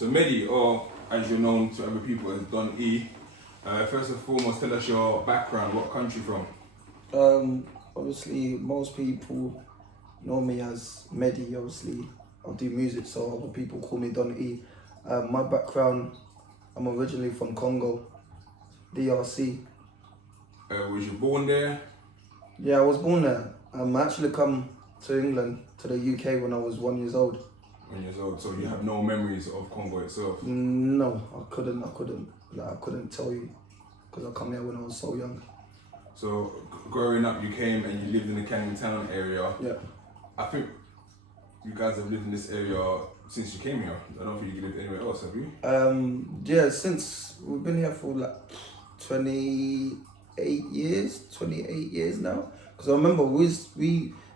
So Mehdi, or as you're known to other people as Don E, first and foremost, tell us your background, what country from? Obviously, most people know me as Mehdi. Obviously, I do music, so other people call me Don E. My background, I'm originally from Congo, DRC. Was you born there? Yeah, I was born there. I actually come to England, to the UK when I was 1 year old. 1 year old, so you have no memories of Congo itself? No, I couldn't tell you, because I come here when I was so young. So growing up, you came and you lived in the Canning Town area. Yeah. I think you guys have lived in this area since you came here. I don't think you lived anywhere else, have you? Yeah, since we've been here for like 28 years now. Because I remember we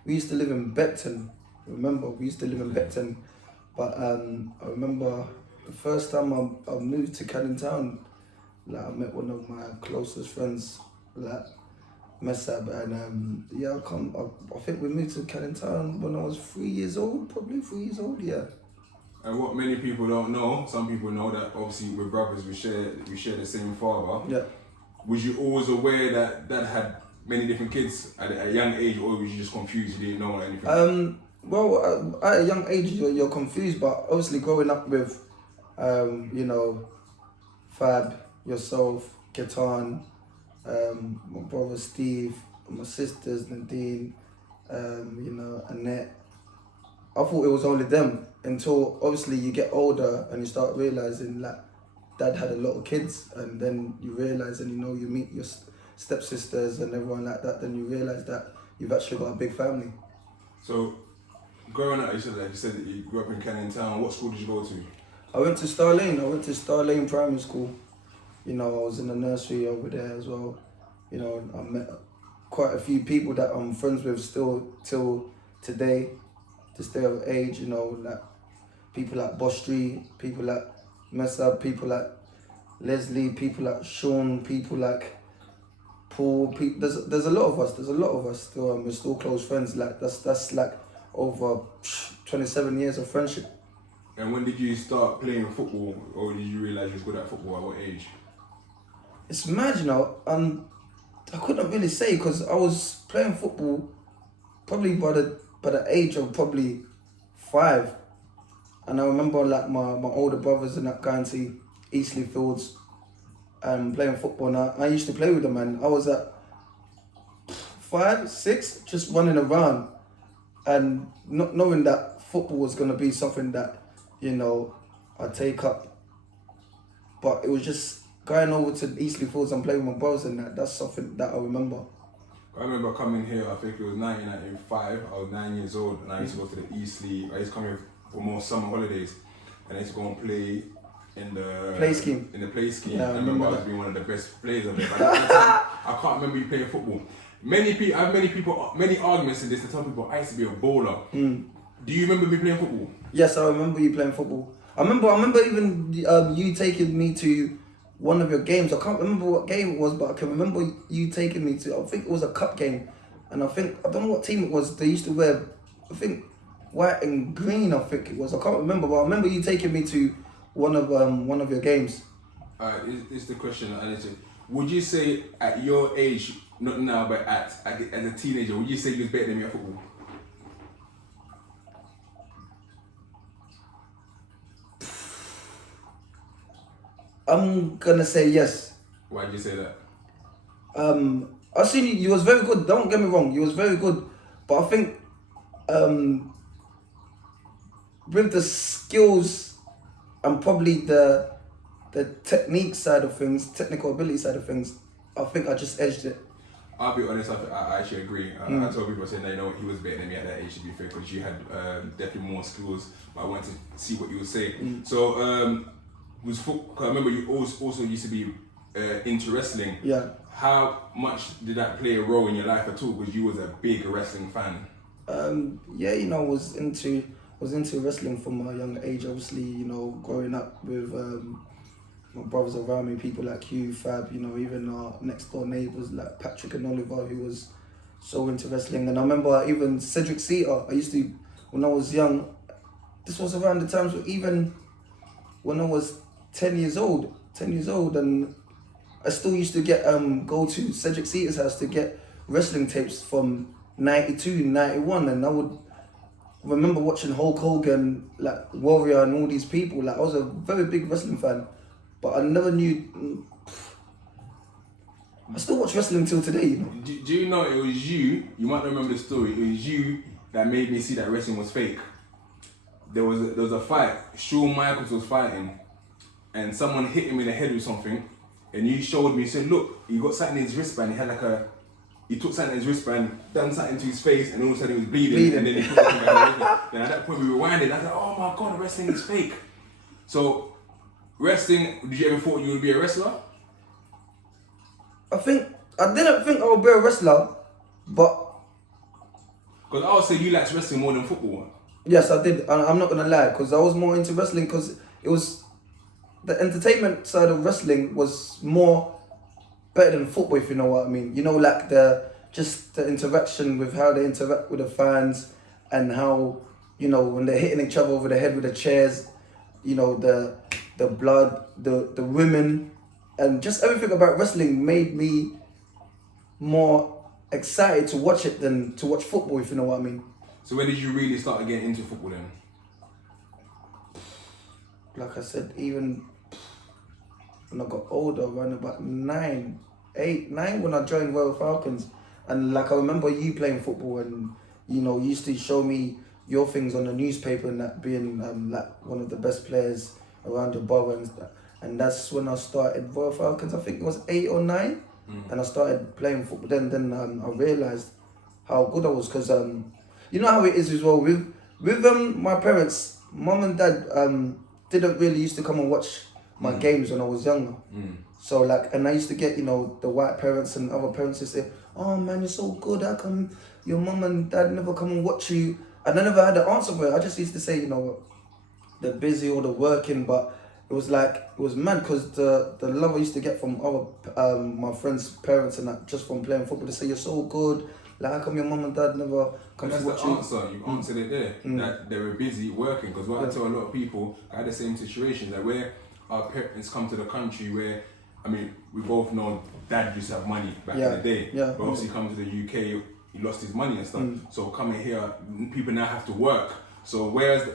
used to live in Beckton. But I remember the first time I moved to Canning Town, like I met one of my closest friends, like Messab, and I think we moved to Canning Town when I was 3 years old, probably 3 years old, yeah. And what many people don't know, some people know that obviously we're brothers, we share the same father. Yeah. Was you always aware that Dad had many different kids at a young age, or was you just confused, you didn't know anything? Well, at a young age you're confused, but obviously growing up with, Fab, yourself, Ketan, my brother Steve, my sisters Nadine, Annette. I thought it was only them until obviously you get older and you start realizing that Dad had a lot of kids, and then you realize and you meet your stepsisters and everyone like that, then you realize that you've actually got a big family. So, growing up, you said that you grew up in Canning Town. What school did you go to? I went to Star Lane Primary School. I was in the nursery over there as well. I met quite a few people that I'm friends with still till today, this day of age. Like people like Bostry, people like Messa, people like Leslie, people like Sean, people like Paul. There's a lot of us still, and we're still close friends. Like that's like over 27 years of friendship. And when did you start playing football, or did you realise you was good at football? At what age? It's mad, I couldn't really say, because I was playing football probably by the age of probably 5, and I remember like my older brothers and that going to Eastleigh Fields and playing football. And I used to play with them, and I was at 5, 6, just running around, and not knowing that football was gonna be something that I'd take up. But it was just going over to Eastleigh Fields and playing with my brothers, and that's something that I remember. I remember coming here, I think it was 1995, I was 9 years old, and I used to go to the Eastleigh. I used to come here for more summer holidays, and I used to go and play in the play scheme. Yeah, I remember I was being one of the best players of it. I can't remember you playing football. I have many arguments in this to tell people I used to be a bowler. Do you remember me playing football? Yes, I remember you playing football. I remember even you taking me to one of your games. I can't remember what game it was, but I can remember you taking me to, I think it was a cup game, and I don't know what team it was. They used to wear, I think, white and green, I think it was. I can't remember, but I remember you taking me to one of your games. It's the question I need to. Would you say at your age, not now, but as a teenager, would you say you was better than me at football? I'm gonna say yes. Why did you say that? I seen you was very good. Don't get me wrong, you was very good, but I think with the skills and probably the technique side of things, technical ability side of things, I think I just edged it. I'll be honest, I actually agree. I told people saying that he was better than me at that age, to be fair, because you had definitely more skills, but I wanted to see what you would say. So, I remember you also used to be into wrestling. Yeah. How much did that play a role in your life at all? Because you was a big wrestling fan. I was into wrestling from a young age. Obviously, growing up with my brothers around me, people like Hugh, Fab, even our next door neighbours like Patrick and Oliver, who was so into wrestling. And I remember even Cedric Seater, when I was young, this was around the times where even when I was 10 years old, and I still used to get go to Cedric Seater's house to get wrestling tapes from 92, 91, and I would remember watching Hulk Hogan, like Warrior and all these people. Like I was a very big wrestling fan, but I never knew. I still watch wrestling till today, you know. Do you know it was you? You might not remember the story. It was you that made me see that wrestling was fake. There was a fight. Shawn Michaels was fighting, and someone hit him in the head with something, and you showed me. You said, "Look, he got something in his wristband. He had like a." He took something in his wristband, done something to his face, and all of a sudden he was bleeding. And then he put it back. Then at that point we rewinded. I was like, "Oh my god, wrestling is fake." So, wrestling. Did you ever thought you would be a wrestler? I didn't think I would be a wrestler, but because I would say you liked wrestling more than football. Yes, I did. I'm not gonna lie, because I was more into wrestling because it was the entertainment side of wrestling was more better than football, if you know what I mean. You know, like the interaction with how they interact with the fans and how, you know, when they're hitting each other over the head with the chairs, you know, the blood, the women, and just everything about wrestling made me more excited to watch it than to watch football, if you know what I mean. So when did you really start getting into football then? Like I said, even when I got older, around about 9 when I joined Royal Falcons. And like I remember you playing football and, you know, you used to show me your things on the newspaper and that being like one of the best players around your borough and that's when I started Royal Falcons. I think it was 8 or 9 and I started playing football. Then I realised how good I was because you know how it is as well with my parents, mum and dad didn't really used to come and watch my games when I was younger. So like, and I used to get, you know, the white parents and other parents to say, "Oh man, you're so good, how come your mum and dad never come and watch you?" And I never had the answer for it. I just used to say, you know, they're busy or they're working, but it was like, it was mad because the love I used to get from other, my friends' parents and that, just from playing football, they say, "You're so good, like how come your mum and dad never come to watch you?" That's the answer, you've answered it there, that they were busy working, because what I tell a lot of people, I had the same situation, that where our parents come to the country where, I mean, we both know dad used to have money back in the day, but obviously come to the UK, he lost his money and stuff, so coming here, people now have to work. So whereas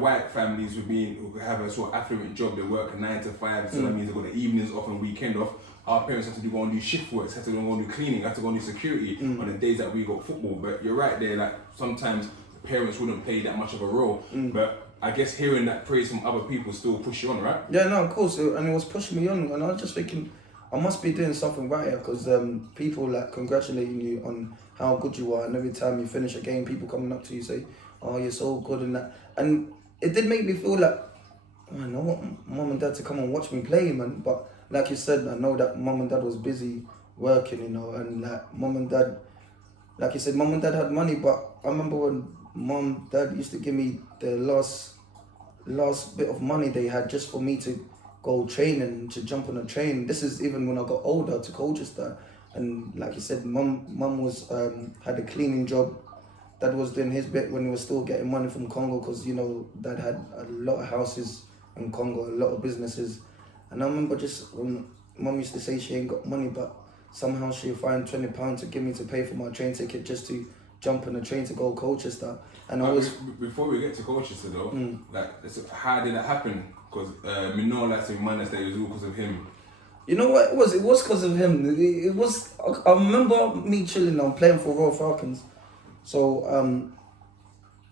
white families would have a sort of affluent job, they work 9 to 5, so that means they've got the evenings off and weekend off. Our parents have to go and do shift work, have to go and do cleaning, have to go and do security on the days that we got football. But you're right there, like sometimes parents wouldn't play that much of a role. But I guess hearing that praise from other people still push you on, right? Yeah, no, of course, and it was pushing me on, and I was just thinking, I must be doing something right here, because people like congratulating you on how good you are, and every time you finish a game, people coming up to you say, "Oh, you're so good," and that, and it did make me feel like, oh, I know what mum and dad to come and watch me play, man. But like you said, I know that mum and dad was busy working, you know, and like mum and dad, like you said, mum and dad had money, but I remember when mum, dad used to give me the last bit of money they had just for me to go training, to jump on a train. This is even when I got older, to Colchester, and like you said, mum was had a cleaning job. Dad was doing his bit when he was still getting money from Congo, because you know dad had a lot of houses in Congo, a lot of businesses, and I remember just when mum used to say she ain't got money, but somehow she'll find £20 to give me to pay for my train ticket just to jump on a train to go Colchester. And I was before we get to Colchester though, like how did that happen? Because me know like say man that it was all because of him. You know what it was? It was because of him. It was. I remember me chilling and playing for Royal Falcons. So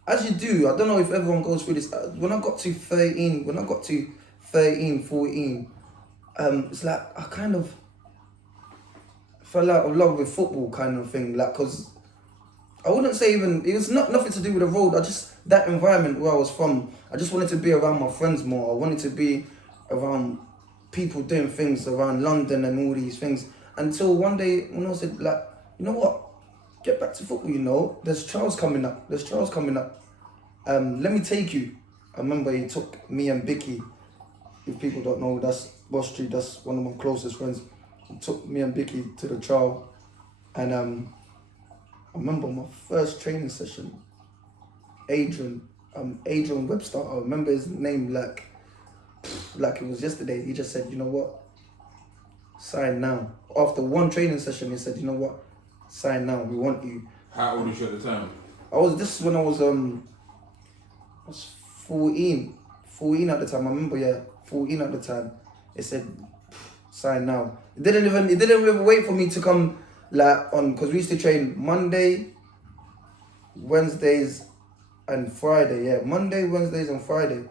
as you do, I don't know if everyone goes through this. When I got to 13, 14, it's like I kind of fell out of love with football, kind of thing. Like, cause I wouldn't say even it was nothing to do with the road. That environment where I was from. I just wanted to be around my friends more. I wanted to be around people doing things around London and all these things. Until one day when I said, like, you know what? Get back to football, you know. There's trials coming up. Let me take you. I remember he took me and Vicky. If people don't know, that's Boss Street. That's one of my closest friends. He took me and Vicky to the trial. And I remember my first training session, Adrian Webster, I remember his name like like it was yesterday. He just said, you know what, sign now. After one training session, he said, you know what, sign now. We want you. How old was you at the time? This is when I was 14 at the time. I remember, 14 at the time. It said, sign now. It didn't even wait for me to come like on, because we used to train Monday, Wednesdays, and Friday. Yeah, Monday, Wednesdays, and Friday.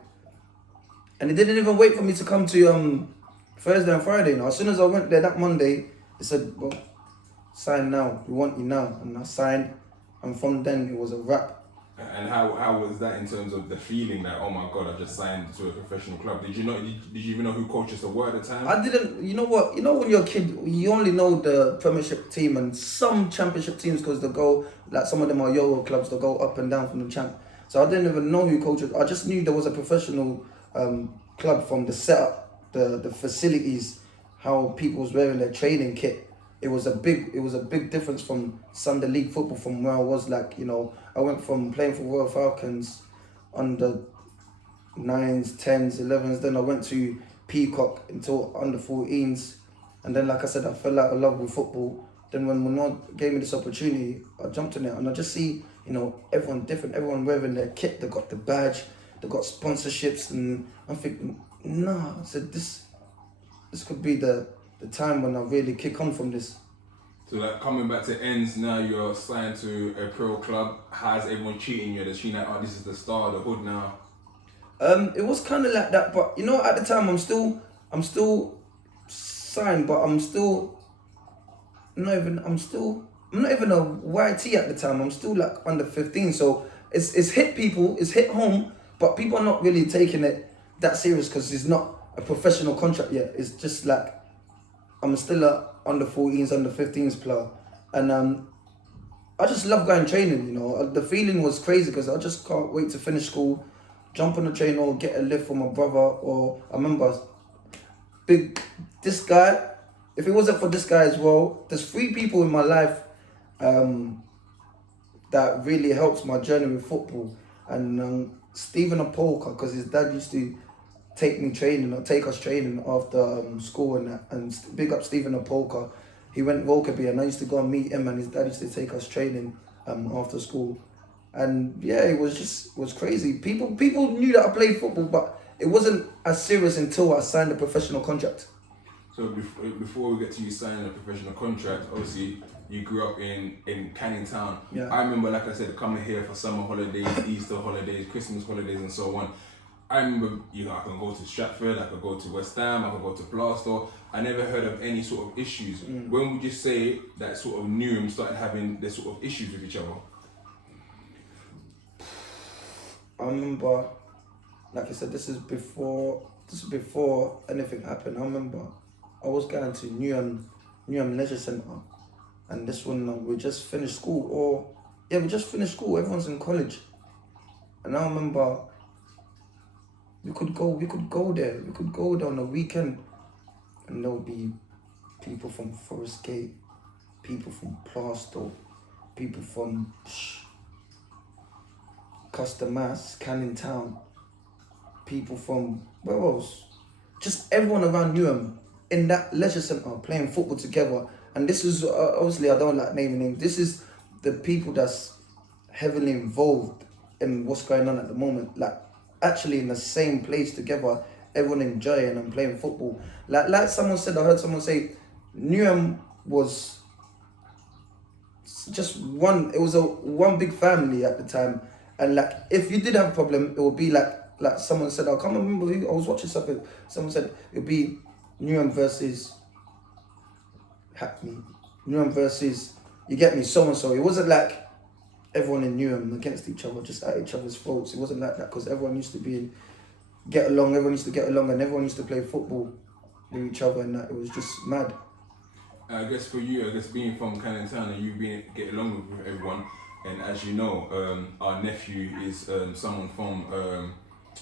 And it didn't even wait for me to come to Thursday and Friday. Now, as soon as I went there that Monday, it said, well, sign now. We want you now. And I signed. And from then, it was a wrap. And how was that in terms of the feeling that, oh my God, I just signed to a professional club? Did you even know who coaches were at the time? I didn't. You know what? You know when you're a kid, you only know the Premiership team and some Championship teams because they go, like some of them are yo-yo clubs, they go up and down from the champ. So I didn't even know who coaches. I just knew there was a professional club from the setup, the facilities, how people was wearing their training kit. It was a big difference from Sunday League football from where I was. Like, you know, I went from playing for Royal Falcons under 9s, 10s, 11s. Then I went to Peacock until under 14s. And then, like I said, I fell out of love with football. Then when Munod gave me this opportunity, I jumped on it. And I just see, you know, everyone different. Everyone wearing their kit. They got the badge. They got sponsorships. And I'm thinking, nah. I said, this could be the time when I really kick on from this. So like coming back to ends, now you're signed to a pro club. How's everyone treating you? They're treating like, oh, this is the star of the hood now. It was kind of like that, but you know, at the time I'm still signed, but I'm not even a YT at the time. I'm still like under 15, so it's hit people, it's hit home, but people are not really taking it that serious because it's not a professional contract yet. It's just like I'm still a under 14s, under 15s player, and I just love going training. You know, the feeling was crazy because I just can't wait to finish school, jump on the train or get a lift from my brother. Or I remember this guy. If it wasn't for this guy as well, there's 3 people in my life that really helped my journey with football. And Stephen Apolka, because his dad used to take us training after school and that. And big up Stephen Apolka. He went Rokeby and I used to go and meet him, and his dad used to take us training after school. And yeah, it was crazy. People knew that I played football, but it wasn't as serious until I signed a professional contract. So before we get to you signing a professional contract, obviously you grew up in Canning Town. Yeah. I remember, like I said, coming here for summer holidays, Easter holidays, Christmas holidays, and so on. I remember, you know, I can go to Stratford, I could go to West Ham, I could go to Glasgow. I never heard of any sort of issues. When would you say that sort of Newham started having this sort of issues with each other? I remember, like I said, this is before anything happened. I remember I was going to Newham Leisure Centre, and this one we just finished school, everyone's in college. And I remember we could go there on the weekend, and there would be people from Forest Gate, people from Plaistow, people from Custom Mass, Canning Town, people from where else? Just everyone around Newham in that leisure centre playing football together. And this is obviously, I don't like naming names. This is the people that's heavily involved in what's going on at the moment. Like actually in the same place together, everyone enjoying and playing football. Like someone said, I heard someone say, Newham was just one. It was one big family at the time. And like, if you did have a problem, it would be like someone said, I can't remember who, I was watching something, someone said it would be Newham versus Hackney, Newham versus, you get me, so-and-so. It wasn't like everyone in Newham against each other, just at each other's throats. It wasn't like that, because everyone used to get along, and everyone used to play football with each other, and that, it was just mad. I guess for you, being from Canning Town and you get along with everyone, and as you know, our nephew is someone from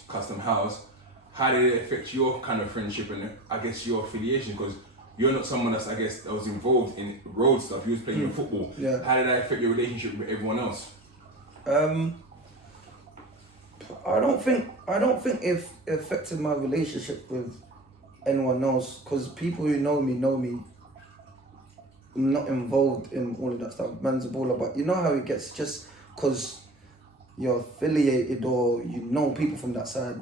Custom House. How did it affect your kind of friendship and I guess your affiliation? Because you're not someone that was involved in road stuff. You was playing football. Yeah. How did that affect your relationship with everyone else? I don't think it affected my relationship with anyone else, because people who know me. I'm not involved in all of that stuff. Man's a baller, but you know how it gets, just because you're affiliated or you know people from that side,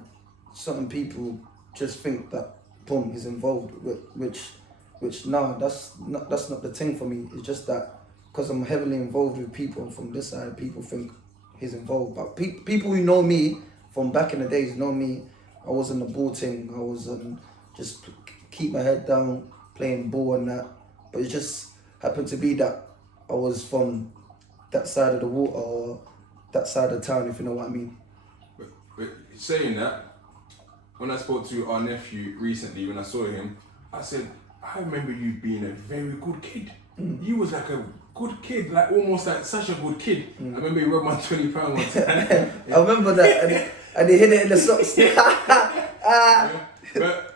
certain people just think that boom, he's involved with, which nah, that's not the thing for me. It's just that because I'm heavily involved with people from this side, people think he's involved. But people who know me from back in the days know me. I wasn't a ball thing. I was just keep my head down, playing ball and that. But it just happened to be that I was from that side of the water or that side of town, if you know what I mean. But saying that, when I spoke to our nephew recently, when I saw him, I said, I remember you being a very good kid. You was like a good kid, like almost like such a good kid. I remember you rubbed my £20 one time. I remember that, and he hit it in the socks. But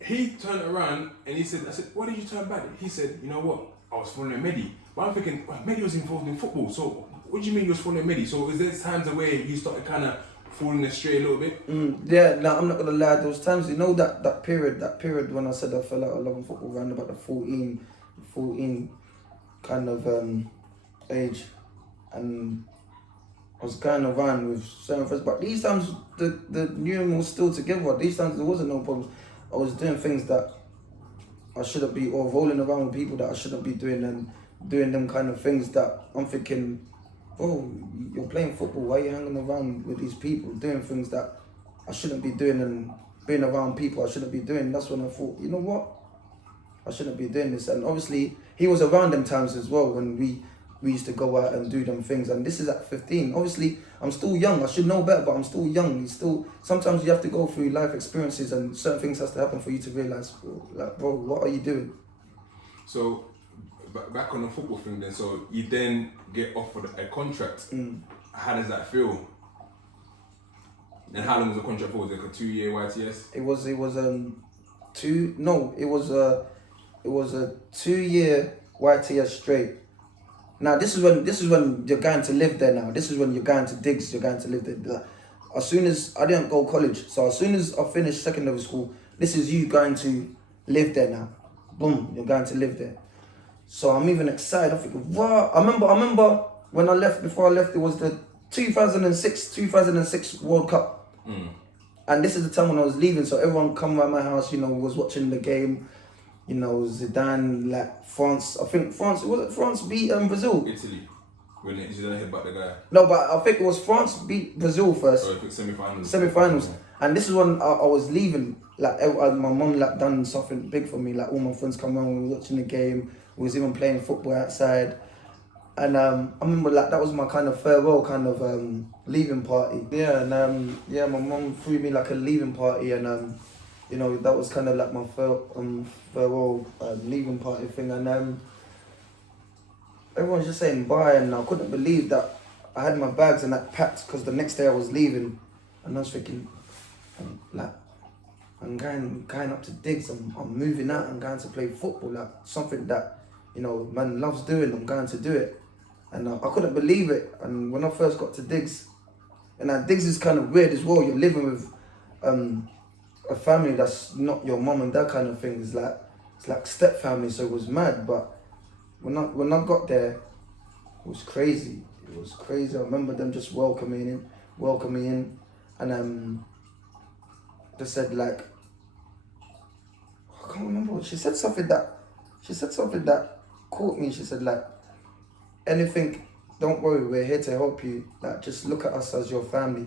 he turned around and he said, I said, why did you turn back? He said, you know what, I was following Mehdi. But I'm thinking, well, Mehdi was involved in football, so what do you mean you was following Mehdi? So is there times where you started kind of falling astray a little bit? Yeah, no, I'm not gonna lie. Those times, you know, that period when I said I fell out of love and football, around about the 14 kind of age, and I was going around with certain friends. But these times the Newham was still together. These times there wasn't no problem. I was doing things that I shouldn't be, or rolling around with people that I shouldn't be doing, and doing them kind of things that I'm thinking, oh, you're playing football, why are you hanging around with these people, doing things that I shouldn't be doing, and being around people I shouldn't be doing. That's when I thought, you know what, I shouldn't be doing this. And obviously he was around them times as well when we used to go out and do them things, and this is at 15. Obviously I'm still young, I should know better, but I'm still young. Sometimes you have to go through life experiences, and certain things has to happen for you to realise, like, bro, what are you doing? So back on the football thing then, so you then get offered a contract. How does that feel? And how long was the contract for? Was it like a 2-year YTS? It was a 2-year YTS straight. Now this is when you're going to live there now. This is when you're going to digs, you're going to live there. Like, as soon as I didn't go college, so as soon as I finished secondary school, this is you going to live there now. Boom, you're going to live there. So I'm even excited. I'm thinking, wow. I remember when I left, before I left, it was the 2006 World Cup. And this is the time when I was leaving, so everyone come around my house, you know, was watching the game. You know, Zidane, like France. I think France beat Brazil? Italy. When you didn't hit back the guy. No, but I think it was France beat Brazil first. Oh, I think semi-finals. Semi-finals. And this is when I was leaving. Like, my mum like done something big for me. Like, all my friends come around, we were watching the game. We was even playing football outside. And I remember, like, that was my kind of farewell kind of leaving party. Yeah, and yeah, my mum threw me like a leaving party, and you know, that was kind of like my farewell leaving party thing. And everyone's just saying bye, and I couldn't believe that I had my bags and that packed, because the next day I was leaving, and I was thinking, like, I'm going up to digs, I'm moving out, I'm going to play football, like something that, you know, man loves doing, I'm going to do it. And I couldn't believe it. And when I first got to digs, and digs is kind of weird as well, you're living with a family that's not your mum and dad kind of thing. It's like step family, so it was mad. But when I got there, it was crazy. It was crazy. I remember them just welcoming me in, and they said, like, I can't remember what she said. Something that caught me. She said, like, anything, don't worry, we're here to help you. Like, just look at us as your family.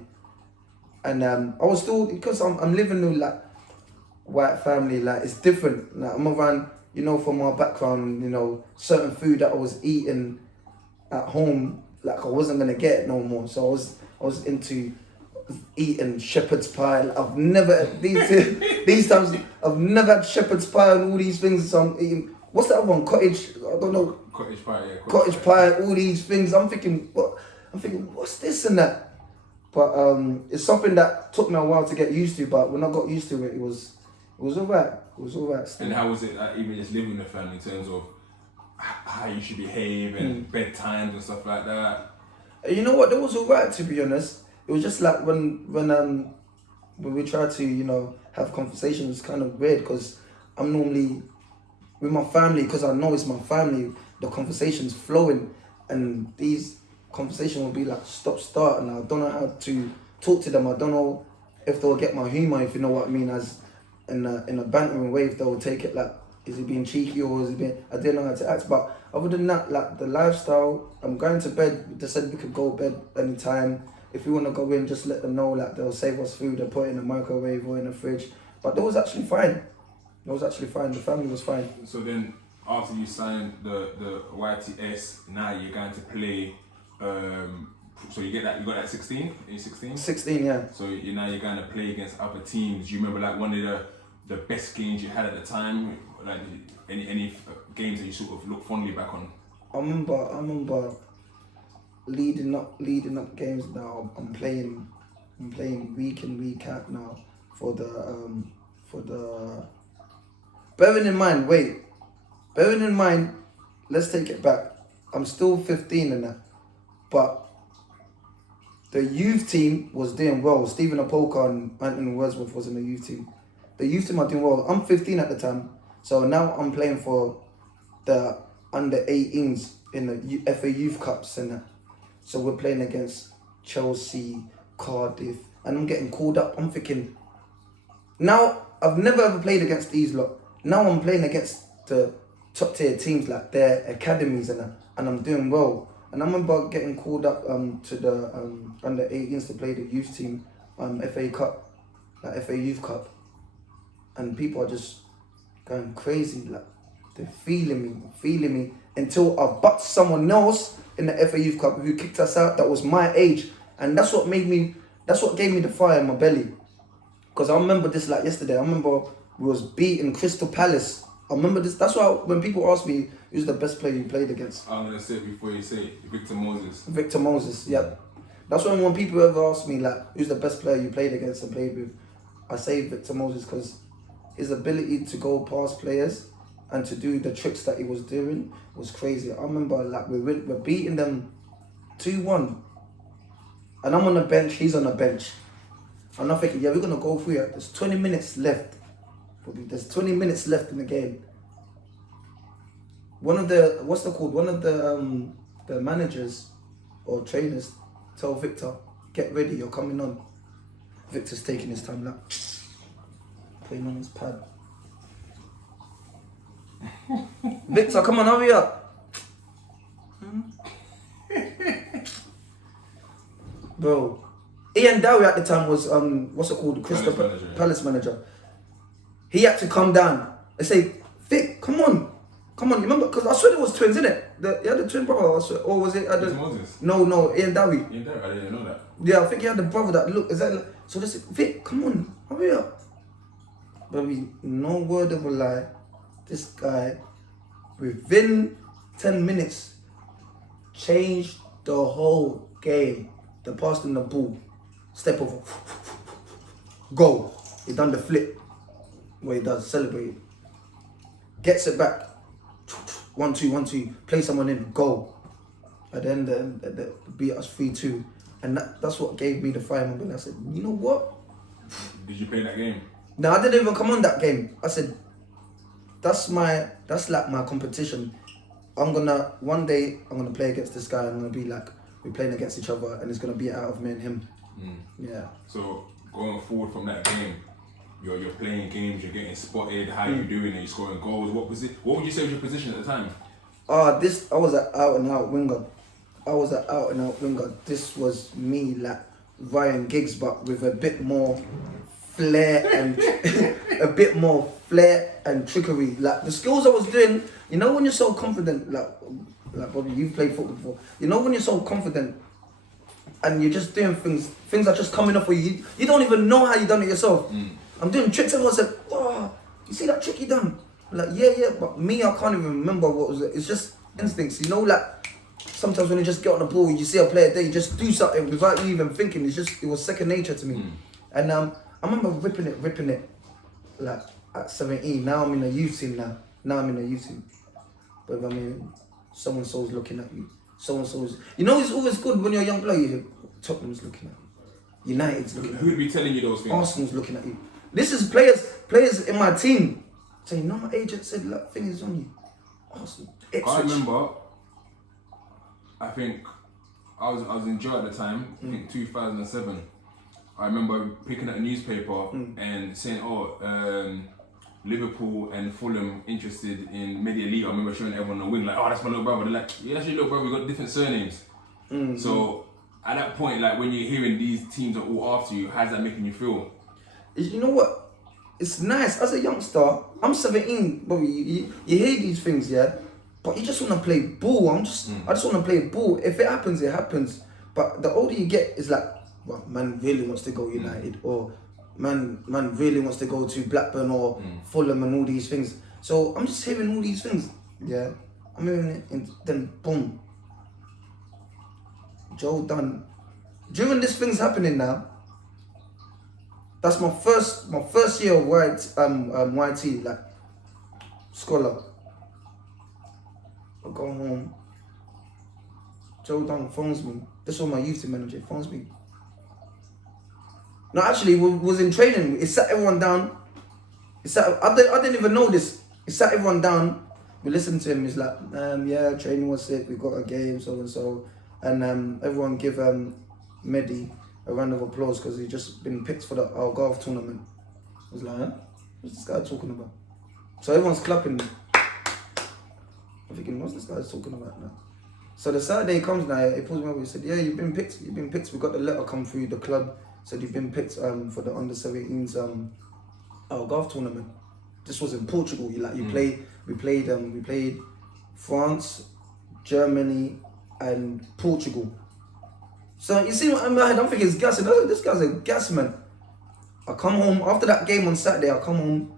And I was still, because I'm living with, like, white family, like, it's different. Like, I'm around, you know, from my background, you know, certain food that I was eating at home, like, I wasn't gonna get it no more. So I was into eating shepherd's pie. Like, I've never these times I've never had shepherd's pie and all these things. So I'm eating, what's that one? Cottage, I don't know. Cottage pie, yeah. Cottage pie, all these things. I'm thinking, what's this and that? But it's something that took me a while to get used to. But when I got used to it, it was alright. It was alright. And how was it, like, even just living with the family in terms of how you should behave and bedtimes and stuff like that? You know what? It was alright, to be honest. it was just like when we try to, you know, have conversations, it's kind of weird because I'm normally with my family, because I know it's my family, the conversation's flowing, and these conversations will be like stop start, and I don't know how to talk to them. I don't know if they'll get my humour, if you know what I mean, as in a bantering way, if they'll take it like, is he being cheeky or is he being, I didn't know how to act. But other than that, like the lifestyle, I'm going to bed, they said we could go to bed anytime. If we want to go in, just let them know, like they'll save us food, they'll put it in the microwave or in the fridge. But that was actually fine. It was actually fine, the family was fine. So then, after you signed the YTS, now you're going to play, so you got that 16? Are you 16? 16, yeah. So now you're going to play against other teams. Do you remember like one of the best games you had at the time? Like any games that you sort of look fondly back on? I remember leading up games now. I'm playing week in, week out now for the bearing in mind, let's take it back. I'm still 15 and that, but the youth team was doing well. Stephen Apoka and Anthony Wordsworth was in the youth team. The youth team are doing well. I'm 15 at the time, so now I'm playing for the under 18s in the FA Youth Cups and that. So we're playing against Chelsea, Cardiff, and I'm getting called up. I'm thinking, now I've never ever played against these lot. Now I'm playing against the top tier teams, like their academies and that, and I'm doing well. And I remember getting called up to the under 18s to play the youth team, FA Cup, like FA Youth Cup, and people are just going crazy, like they're feeling me until I bucked someone else in the FA Youth Cup who kicked us out that was my age, and that's what gave me the fire in my belly. Because I remember this like yesterday. I remember we was beating Crystal Palace. I remember this. That's why when people ask me who's the best player you played against, I'm gonna say it before you say it. Victor Moses. Victor Moses, yeah. That's when people ever ask me like who's the best player you played against and played with, I say Victor Moses, because his ability to go past players and to do the tricks that he was doing was crazy. I remember like we're beating them 2-1, and I'm on the bench, he's on the bench. I'm not thinking, yeah, we're gonna go through it. There's 20 minutes left. There's 20 minutes left in the game. One of the managers or trainers tell Victor, get ready, you're coming on. Victor's taking his time, like putting on his pad. Victor, come on, hurry up. Bro, Ian Dowie at the time was Crystal Palace manager. He had to come down and say, Vic, come on. You remember? Because I swear it was twins, innit? He had a twin brother, I swear. Or was it? Moses? No, Ian Dowie. Ian Dowie? I didn't know that. Yeah, I think he had a brother that looked exactly. So they said, Vic, come on, hurry up. But no word of a lie, this guy, within 10 minutes, changed the whole game. They passed him the ball, step over, go. He done the flip, what he does, celebrate. Gets it back, 1-2, play someone in, go. At the end, they beat us 3-2. And that's what gave me the fire moment. I said, you know what? Did you play that game? No, I didn't even come on that game. I said, that's like my competition. One day, I'm gonna play against this guy. I'm gonna be like, we're playing against each other, and it's gonna be out of me and him. Yeah. So going forward from that game, you're playing games, you're getting spotted. How you doing? Are you scoring goals? What would you say was your position at the time? I was an out and out winger. This was me, like Ryan Giggs, but with a bit more flair and trickery. Like the skills I was doing, you know, when you're so confident, like Bobby, you've played football before. You know, when you're so confident and you're just doing things are just coming up for you. You don't even know how you done it yourself. I'm doing tricks. Everyone said, "Oh, you see that trick you done?" I'm like, yeah. But me, I can't even remember what was it. It's just instincts, you know. Like sometimes when you just get on the ball, you see a player there, you just do something without you even thinking. It was second nature to me. And I remember ripping it, like at 17. Now I'm in a youth team But I mean, so-and-so's looking at you. So-and-so's... You know, it's always good when you're a young player, you hear, Tottenham's looking at you. United's looking at Who you. would be telling you those things? Arsenal's looking at you. This is players in my team saying, no, my agent said, look, thing is on you. Arsenal, Ipswich. I remember, I think I was in jail at the time, I think 2007. I remember picking up a newspaper and saying, Liverpool and Fulham interested in Media League. I remember showing everyone the wing, like, oh, that's my little brother. They're like, yeah, that's your little brother, we got different surnames. So at that point, like when you're hearing these teams are all after you, how's that making you feel? You know what? It's nice. As a youngster, I'm 17, but you hear these things, yeah? But you just want to play ball. I just want to play ball. If it happens, it happens. But the older you get, it's like, well, man really wants to go United, or man really wants to go to Blackburn or Fulham and all these things. So I'm just hearing all these things, yeah? I'm hearing it, and then boom. Joe Dunn. During this thing's happening now, that's my first year of YT, like scholar. I go home. Joe Dunn phones me. This was my youth team manager. Phones me. No, actually, we was in training. It sat everyone down. I didn't even know this. It sat everyone down. We listened to him. He's like, yeah, training was sick. We got a game, so and so, and everyone give Mehdi a round of applause because he just been picked for the Algarve tournament. I was like, huh? What's this guy talking about? So everyone's clapping. I'm thinking, what's this guy talking about now? So the Saturday comes now, he pulls me over, he said, yeah, you've been picked. We got the letter come through the club, said you've been picked for the under-17s Algarve tournament. This was in Portugal. We played France, Germany, and Portugal. So you see what in my head, I'm thinking it's gassing. Oh, this guy's a gas man. I come home after that game on Saturday. I come home,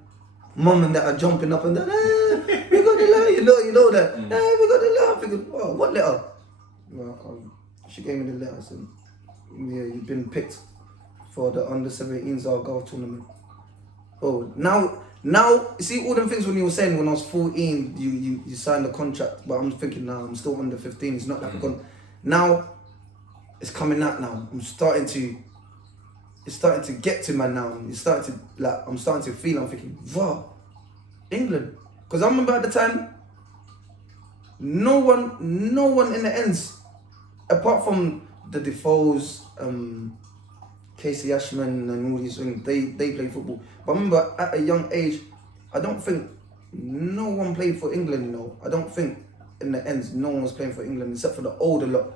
mum and dad are jumping up and down. We got the letter, you know that. We got the letter. I'm thinking, oh, what letter? Well, she gave me the letter. I said, yeah, you've been picked for the under-17s Algarve tournament. Oh, now, you see all them things when you were saying when I was 14, you signed the contract, but I'm thinking now I'm still under 15. It's not like I've gone. Now it's coming out now. It's starting to get to man now. I'm starting to feel. I'm thinking, wow, England. Because I remember at the time, no one in the ends, apart from the Defoes, Casey Ashman and all these things, they play football. But I remember at a young age, I don't think no one played for England, you know. I don't think in the ends no one was playing for England except for the older lot.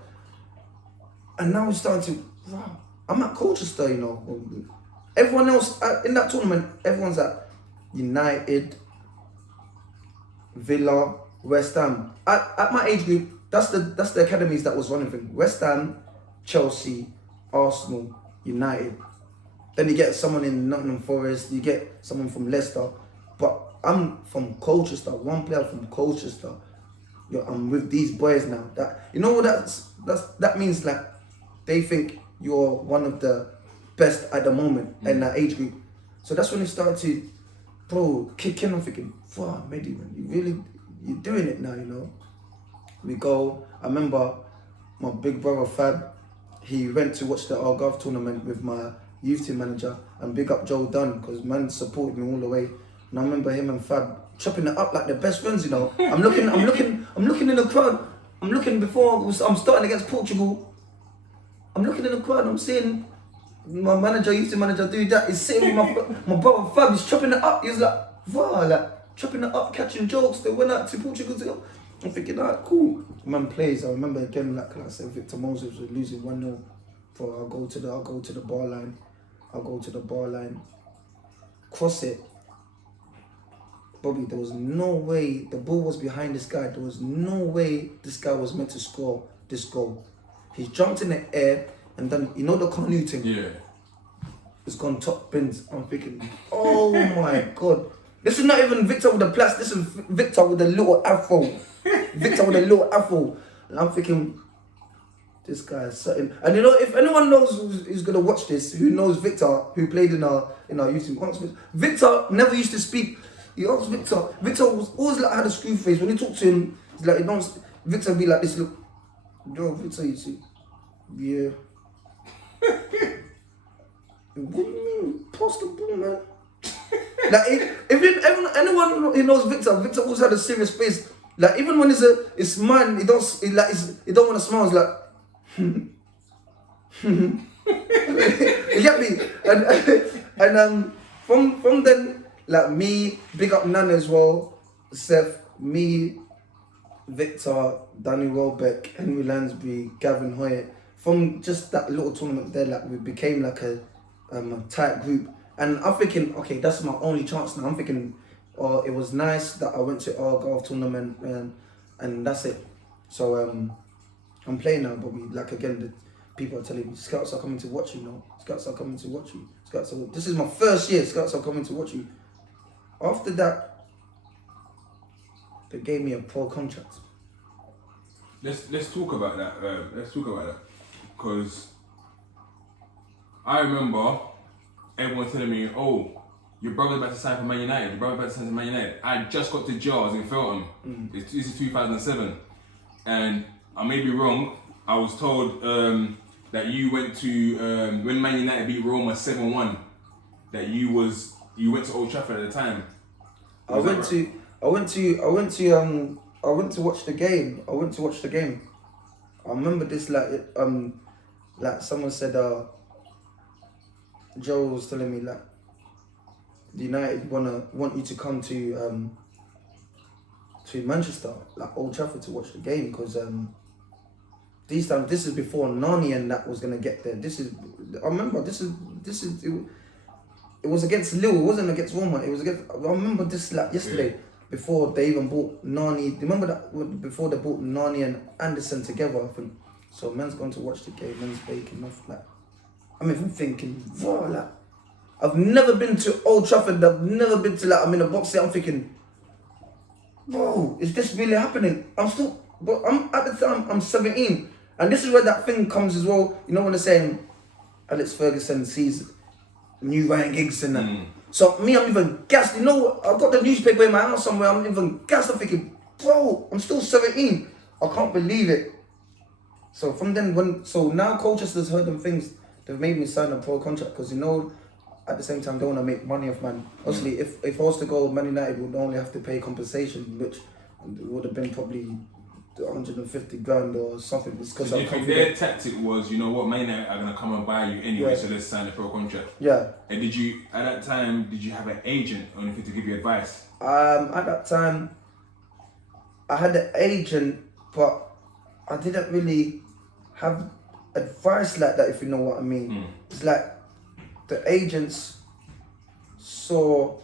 And now we're starting to, wow, I'm at Colchester, you know. Everyone else in that tournament, everyone's at United, Villa, West Ham. At my age group, that's the academies that was running things. West Ham, Chelsea, Arsenal, United. Then you get someone in Nottingham Forest, you get someone from Leicester. But I'm from Colchester, one player from Colchester. I'm with these boys now. That, you know what that means? Like, they think you're one of the best at the moment in that age group. So that's when it started to, bro, kick in. I'm thinking, wow, Mehdi, man, you're doing it now, you know. We go, I remember my big brother Fab, he went to watch the Algarve tournament with my youth team manager, and big up Joe Dunn, because man supported me all the way. And I remember him and Fab chopping it up like they're best friends, you know. I'm looking in the crowd. I'm starting against Portugal. I'm looking in the crowd, I'm seeing my youth team manager do that. He's sitting with my brother Fab, he's chopping it up. He was like, wow, like chopping it up, catching jokes. They went out to Portugal to go. I'm thinking, alright, cool. Man plays. I remember again, like I said, Victor Moses was losing 1-0. I'll go to the bar line. Cross it. Bobby, there was no way, the ball was behind this guy. There was no way this guy was meant to score this goal. He jumped in the air and then, you know the canoe thing? Yeah. It's gone top bins. I'm thinking, oh my God. This is not even Victor with the plastic. This is Victor with a little afro. And I'm thinking, this guy is certain. And you know, if anyone knows who's gonna watch this, who knows Victor, who played in our youth team, Victor never used to speak. He asked Victor. Victor was always like had a screw face. When he talked to him, he's like, Victor would be like this. Look, yo, Victor, you see, yeah. What do you mean? Pass the ball, man. Like, anyone who knows Victor always had a serious face. Like, even when it's mine, he don't want to smile. He's like, you get me? And from then, like me, big up Nana as well, Seth, me, Victor, Danny Welbeck, Henry Lansbury, Gavin Hoyett. From just that little tournament there, like we became like a tight group. And I'm thinking, okay, that's my only chance now. I'm thinking, it was nice that I went to our golf tournament, and that's it. So I'm playing now, but the people are telling me, scouts are coming to watch you now. Scouts are coming to watch you. This is my first year, scouts are coming to watch you. After that, they gave me a pro contract. Let's talk about that. Because I remember everyone telling me, "Oh, your brother's about to sign for Man United. I just got to jail. I was in Feltham. This is 2007, and I may be wrong. I was told that you went to when Man United beat Roma 7-1. That you went to Old Trafford at the time. I went to watch the game. I remember this like someone said. Joe was telling me like the United want you to come to Manchester, like Old Trafford, to watch the game, because this is before Nani and that was gonna get there. I remember it was against Lille, it wasn't against Roma. It was against. I remember this like yesterday, before they even bought Nani. Remember that before they bought Nani and Anderson together, I think. So man's gone to watch the game, man's baking off like. I'm even thinking, wow, like, I've never been to Old Trafford, I've never been to, like, I'm in a box here, I'm thinking, whoa, is this really happening? At the time, I'm 17, and this is where that thing comes as well, you know when they're saying, Alex Ferguson sees new Ryan Giggs and that. So me, I'm even gassed, you know, I've got the newspaper in my house somewhere, I'm even gassed, I'm thinking, bro, I'm still 17, I can't believe it. So from then, now Colchester's heard them things, they've made me sign a pro contract, because you know, at the same time, they want to make money off man. Obviously, if I was to go, Man United would only have to pay compensation, which would have been probably 150 grand or something. Because so their tactic was, you know what, Man United are going to come and buy you anyway, so let's sign a pro contract. Yeah. And at that time, did you have an agent or anything to give you advice? At that time, I had an agent, but I didn't really have advice like that, if you know what I mean. It's like the agents saw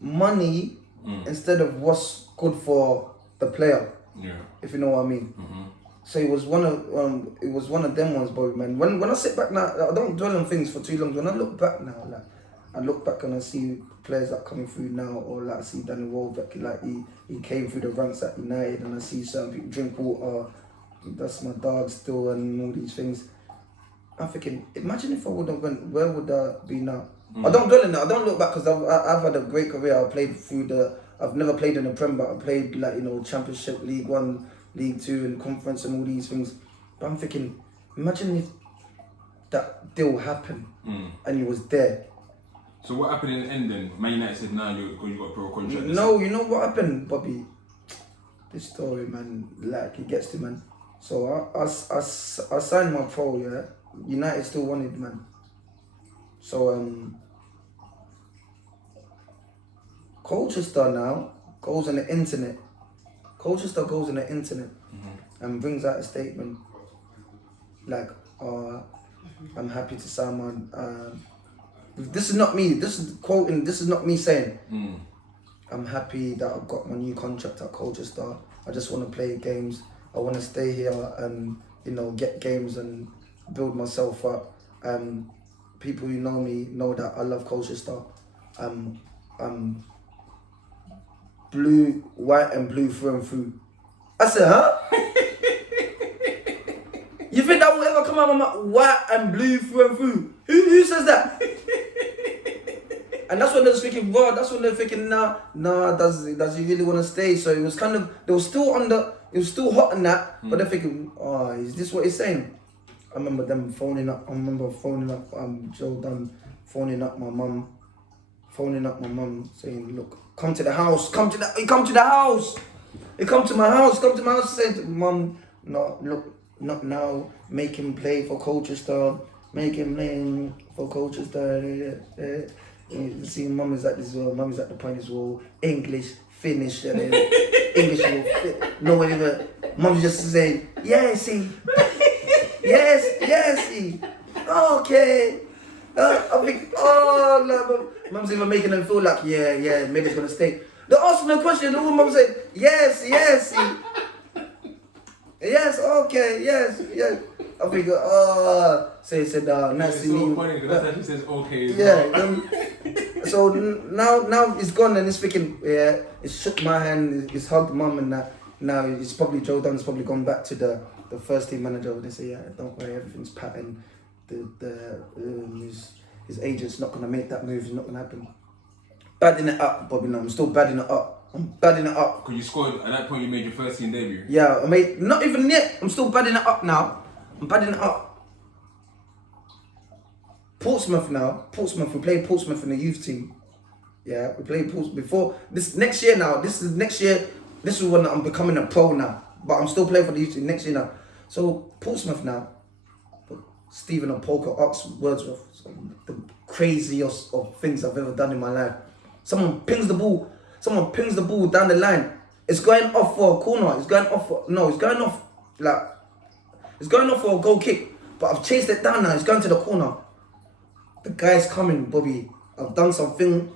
money instead of what's good for the player. Yeah. If you know what I mean. So it was one of them ones, boy, man. When I sit back now, I don't dwell on things for too long. When I look back now, like I look back and I see players that are coming through now, or like I see Danny Welbeck, like he came through the ranks at United, and I see certain people drink water. That's my dog still, and all these things. I'm thinking, imagine if I would have went, where would I be now? I don't dwell in that. I don't look back, because I've had a great career. I've never played in the Prem, but I played like, you know, Championship, League 1, League 2, and Conference and all these things. But I'm thinking, imagine if that deal happened and you was there. So what happened in the end then? Man United said, nah, you got a pro contract. No, you know what happened, Bobby? This story, man, like it gets to, man. So I signed my pro, yeah. United still wanted, man. So Colchester now goes on the internet. Colchester goes on the internet and brings out a statement like, I'm happy to sign my. This is not me. This is quoting. This is not me saying. I'm happy that I've got my new contract at Colchester. I just want to play games. I want to stay here and, you know, get games and build myself up. People who know me know that I love Colchester. I'm blue, white and blue through and through. I said, huh? You think that will ever come out of my mouth? White and blue through and through? Who says that? And that's when they're thinking, wow, that's when they're thinking, nah, does he really want to stay? So it was kind of, it was still hot in that, but they're thinking, oh, is this what he's saying? I remember them phoning up. I remember phoning up Joe Dunn, phoning up my mum, saying, "Look, come to the house. Come to the house. He come to my house. Come to my house." Said, "Mum, no, look, not now. Make him play for Colchester. Make him play for Colchester." You see, mum is at this well. Mum is at the point as well. English finish. English will fit. No one even. Mum's just saying, "Yes, he. yes, he. Okay." I think, oh no, mum's even making them feel like, yeah, maybe it's gonna stay. They're asking the question. The mum said, "Yes, he. Yes, okay, yes." I think, so he said, "Nice to meet you." It's so funny because that's how she says okay. Yeah. So now it's gone and it's thinking, yeah, it shook my hand, it's hugged mum and that. Now it's probably Joe Dunn's probably gone back to the first team manager and they say, "Yeah, don't worry, everything's patterned. His agent's not gonna make that move, it's not gonna happen." Badding it up, Bobby. No, I'm still badding it up. I'm badding it up. Because you scored at that point, you made your first team debut. Yeah, I made not even yet. I'm still badding it up now. I'm badding it up. Portsmouth now. We played Portsmouth in the youth team. Yeah, we played Portsmouth before this next year now. This is next year. This is when I'm becoming a pro now. But I'm still playing for the youth team next year now. So Portsmouth now. Stephen Opoka, Wordsworth, the craziest of things I've ever done in my life. Someone pings the ball down the line. It's going off for a corner. It's going off for a goal kick. But I've chased it down now. It's going to the corner. The guy's coming, Bobby. I've done something.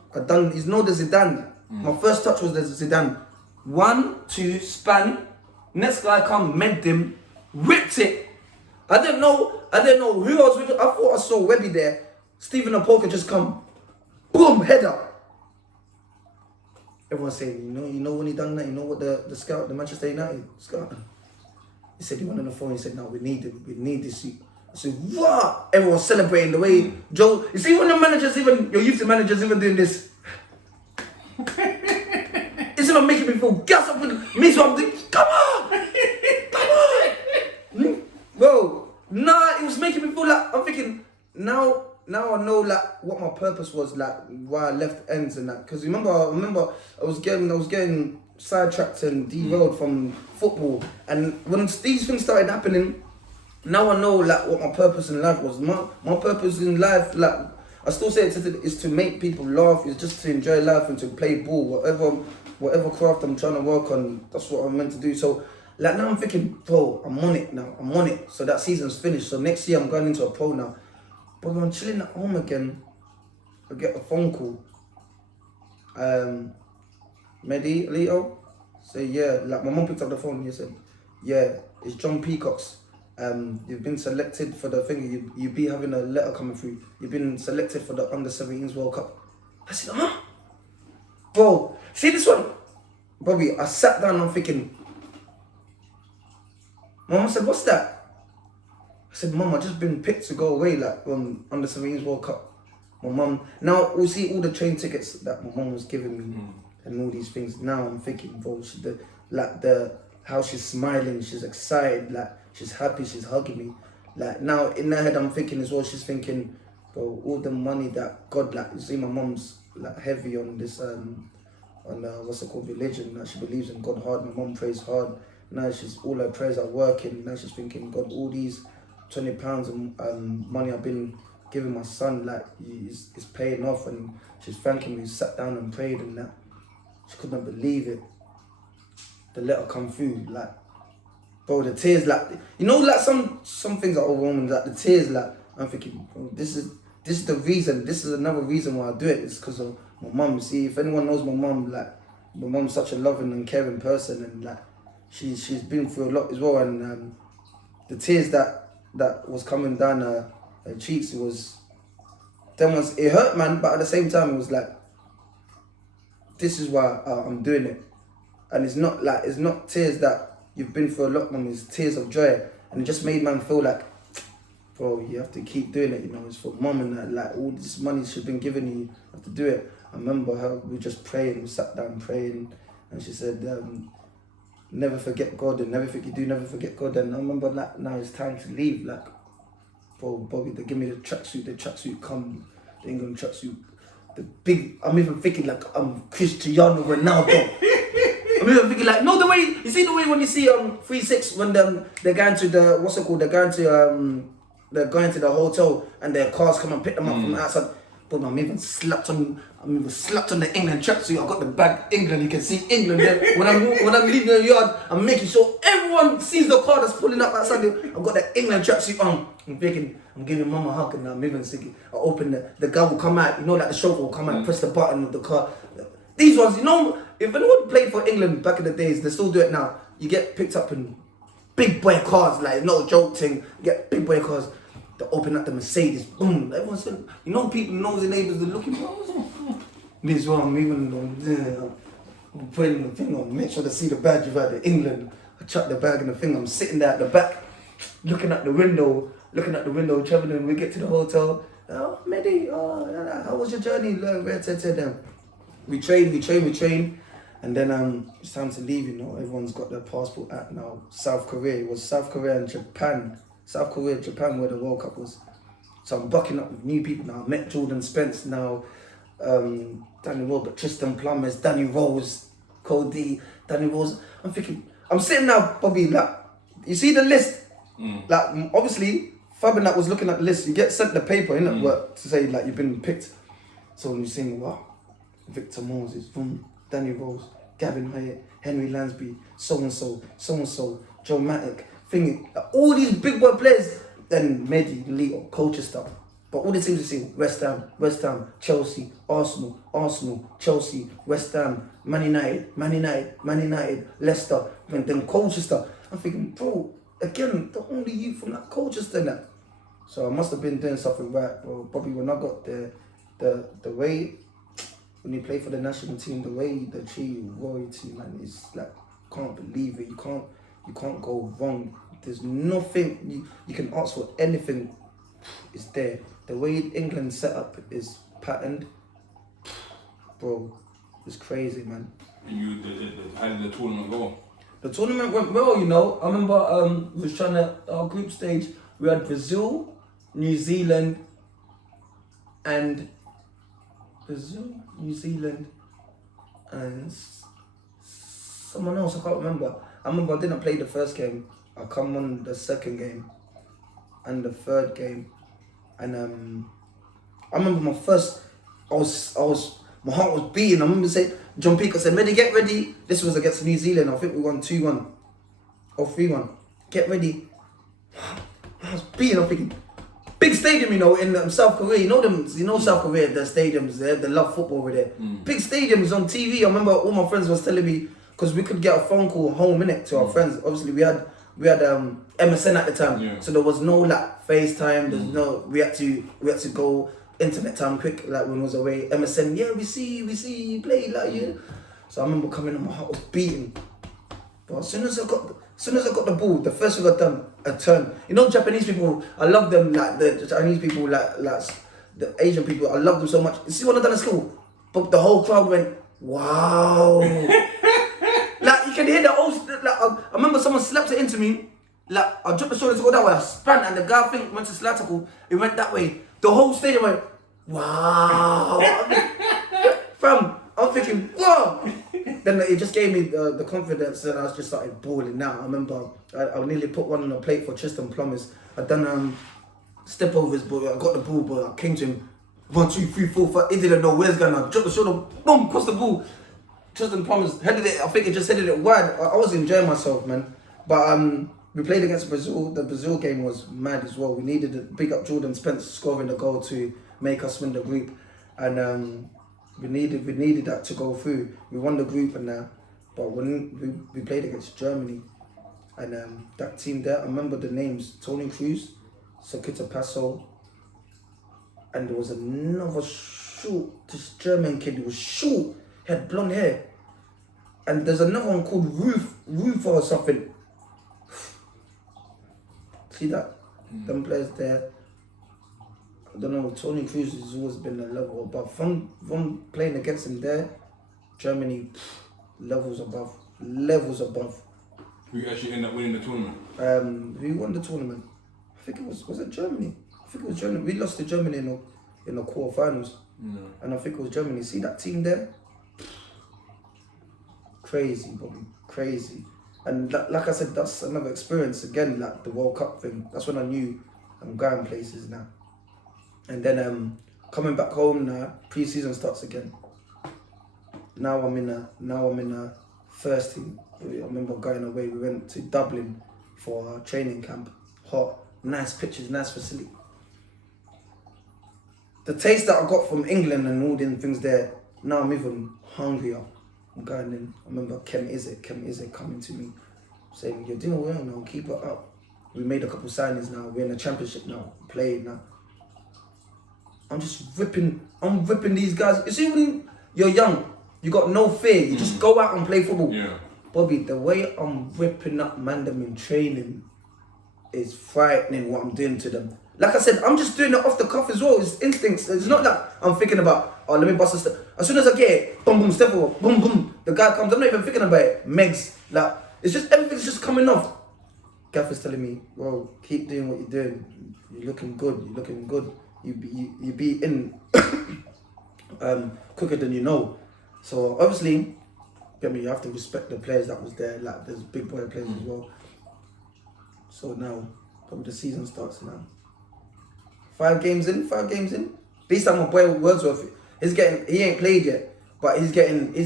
He's no the Zidane. My first touch was the Zidane. 1, 2, span. Next guy come, megged him, ripped it. I didn't know who I was with. I thought I saw Webby there. Stephen Opoka just come, boom, header. Everyone's saying, you know when he done that, you know what the scout, the Manchester United scout, he said he went on the phone, he said, "No, we need this." I said, "What?" Everyone's celebrating the way Joe, you see when the managers, even your youth managers even doing this. It's even making me feel gas up with me, so I'm thinking, come on. Bro, nah, it was making me feel like, I'm thinking, now I know like what my purpose was, like why I left ends and that. Cause remember I was getting sidetracked and derailed from football. And when these things started happening, now I know like what my purpose in life was. My purpose in life, like I still say it is to make people laugh, is just to enjoy life and to play ball, whatever craft I'm trying to work on, that's what I'm meant to do. So like now I'm thinking, bro, I'm on it now. I'm on it. So that season's finished. So next year I'm going into a pro now. But when I'm chilling at home again, I get a phone call. Mehdi, Leo, say yeah. Like my mum picked up the phone and he said, "Yeah, it's John Peacock's. You've been selected for the thing. You be having a letter coming through. You've been selected for the Under-17s World Cup." I said, "Huh? Bro, see this one?" Bobby, I sat down and I'm thinking, my mum said, "What's that?" I said, "Mum, I just been picked to go away, like, on Under-17s World Cup." My mum, now we see all the train tickets that my mum was giving me and all these things. Now I'm thinking, bro, how she's smiling, she's excited, like, she's happy, she's hugging me. Like, now in her head, I'm thinking as well, she's thinking, bro, all the money that God, like, you see my mum's, like, heavy on this, what's it called, religion. Like, she believes in God hard, my mum prays hard. Now all her prayers are working. Now she's thinking, God, all these £20 and money I've been giving my son, like, is paying off, and she's thanking me, sat down and prayed and that. She could not believe it. The letter come through, like, bro, the tears, like, you know, like some things are overwhelming, like the tears, like, I'm thinking, bro, this is the reason, this is another reason why I do it, it's because of my mum. See, if anyone knows my mum, like, my mum's such a loving and caring person, and like, she's been through a lot as well, and the tears that was coming down her cheeks, it hurt, man, but at the same time, it was like, this is why I'm doing it. And it's not tears that you've been through a lot, man, it's tears of joy. And it just made man feel like, bro, you have to keep doing it, you know, it's for mum and that, like, all this money she's been giving you have to do it. I remember her, we just praying, we sat down praying, and she said, never forget God, and everything you do, never forget God. And I remember, like, now it's time to leave, like, Bro, Bobby, they give me the tracksuit come, the England tracksuit. The big, I'm even thinking like I'm Cristiano Ronaldo. I'm even thinking like, no, the way, you see the way when you see 3-6 when they're going to the, what's it called, they're going to the hotel and their cars come and pick them up from outside. But I'm even slapped on the England tracksuit. I got the bag England. You can see England there. When I'm leaving the yard, I'm making sure everyone sees the car that's pulling up outside. I've got the England tracksuit on. I'm thinking, I'm giving mum a hug and I'm even thinking. I open the guy will come out. You know, like the chauffeur will come out, press the button of the car. These ones, you know, if anyone played for England back in the days, they still do it now. You get picked up in big boy cars, like no joke thing. You get big boy cars. They open up the Mercedes, boom. Everyone's saying, you know, people, nosy neighbours, they're looking for me as well. I'm even I'm putting the thing on, make sure they see the badge you've had in England. I chuck the bag in the thing. I'm sitting there at the back, looking at the window, traveling. We get to the hotel. Oh, Mehdi, how was your journey? We train. And then it's time to leave, you know. Everyone's got their passport out now. South Korea, it was South Korea and Japan. South Korea, Japan, where the World Cup was. So I'm bucking up with new people now. I met Jordan Spence now, Danny Robert, Tristan Plumbers, Danny Rose, Cody, Danny Rose. I'm thinking, I'm sitting now, Bobby, like, you see the list? Like, obviously, Fab and that was looking at the list. You get sent the paper, innit, work to say, like, you've been picked. So when you're saying, wow, Victor Moses, Danny Rose, Gavin Hyatt, Henry Lansby, so-and-so, Joe Matic, thingy, all these big boy players, then Mehdi, Leo, culture stuff. But all the teams you see, West Ham, Chelsea, Arsenal, Chelsea, West Ham, Man United, Leicester, and then culture stuff. I'm thinking, bro, again, the only you from that culture stuff now. So I must have been doing something right, bro. Probably when I got there, the way, when you play for the national team, the way they treat you, royalty, man, is like, can't believe it. You can't go wrong. There's nothing, you can ask for anything, it's there. The way England set up is patterned, bro, it's crazy, man. And how did the tournament go? The tournament went well, you know. I remember we was trying to, our group stage, we had Brazil, New Zealand, and someone else, I can't remember. I remember I didn't play the first game. I come on the second game and the third game, and I remember my first. My heart was beating. I remember saying, John Peake said, "Mehdi, get ready." This was against New Zealand. I think we won 2-1 or 3-1. Get ready. I was beating. I'm thinking, big stadium, you know, in South Korea. You know South Korea. The stadiums there, they love football over there. Big stadiums on TV. I remember all my friends was telling me, because we could get a phone call home, innit, to our friends. Obviously, we had MSN at the time, so there was no like FaceTime. There's no. We had to go internet time quick, like when I was away. MSN, yeah, we see you play, like you. So I remember coming and my heart was beating. But as soon as I got the ball, the first thing I done, a turn. You know, Japanese people, I love them, like the Chinese people, like the Asian people, I love them so much. You see what I done at school? But the whole crowd went, wow. Like, you can hear the old, like, I remember someone slapped it into me. Like, I dropped the shoulder to go that way, I spun, and the guy went to slap tackle, it went that way. The whole stadium went, wow. I'm thinking, whoa. Then it just gave me the confidence, and I just started balling now. I remember I nearly put one on a plate for Tristan Plumbers. I done step overs, but I got the ball, but I came to him, 1, 2, 3, 4, 5. He didn't know where it's going. I dropped the shoulder, boom, crossed the ball. Tristan Plumbers headed it. I think it just headed it wide. I was enjoying myself, man. But we played against Brazil. The Brazil game was mad as well. We needed to big up Jordan Spence scoring the goal to make us win the group, and we needed that to go through. We won the group and that, but when we played against Germany, and that team there, I remember the names: Toni Kroos, Sakita Passo, and there was another this German kid who was short, he had blonde hair, and there's another one called Rufa or something. See that? Them players there. I don't know, Toni Kroos has always been a level above. From playing against him there, Germany, levels above. Who actually ended up winning the tournament? Who won the tournament? I think it was it Germany? think it was Germany. We lost to Germany in the quarterfinals. And I think it was Germany. See that team there? Crazy, Bobby. Crazy. And like I said, that's another experience again, like the World Cup thing. That's when I knew I'm going places now. And then coming back home now, pre-season starts again. Now I'm in a first team. I remember going away. We went to Dublin for our training camp. Hot, nice pitches, nice facility. The taste that I got from England and all them things there, now I'm even hungrier. I'm going in. I remember Kem Izzet coming to me, saying, "You're doing well now, keep it up." We made a couple signings now. We're in the championship now, playing now. I'm ripping these guys. You see, when you're young, you got no fear. You just go out and play football. Yeah. Bobby, the way I'm ripping up Mandem in training is frightening what I'm doing to them. Like I said, I'm just doing it off the cuff as well. It's instincts. It's not like I'm thinking about, oh, let me bust a step. As soon as I get it, boom, boom, step forward, boom, boom. The guy comes. I'm not even thinking about it. Megs, like, it's just, everything's just coming off. Gaffer's telling me, well, keep doing what you're doing. You're looking good. You're looking good. You be in quicker than you know. So obviously, you have to respect the players that was there. Like, there's big boy players as well. So now, probably the season starts now. 5 games in. This time my boy Wordsworth, he ain't played yet, but he's getting the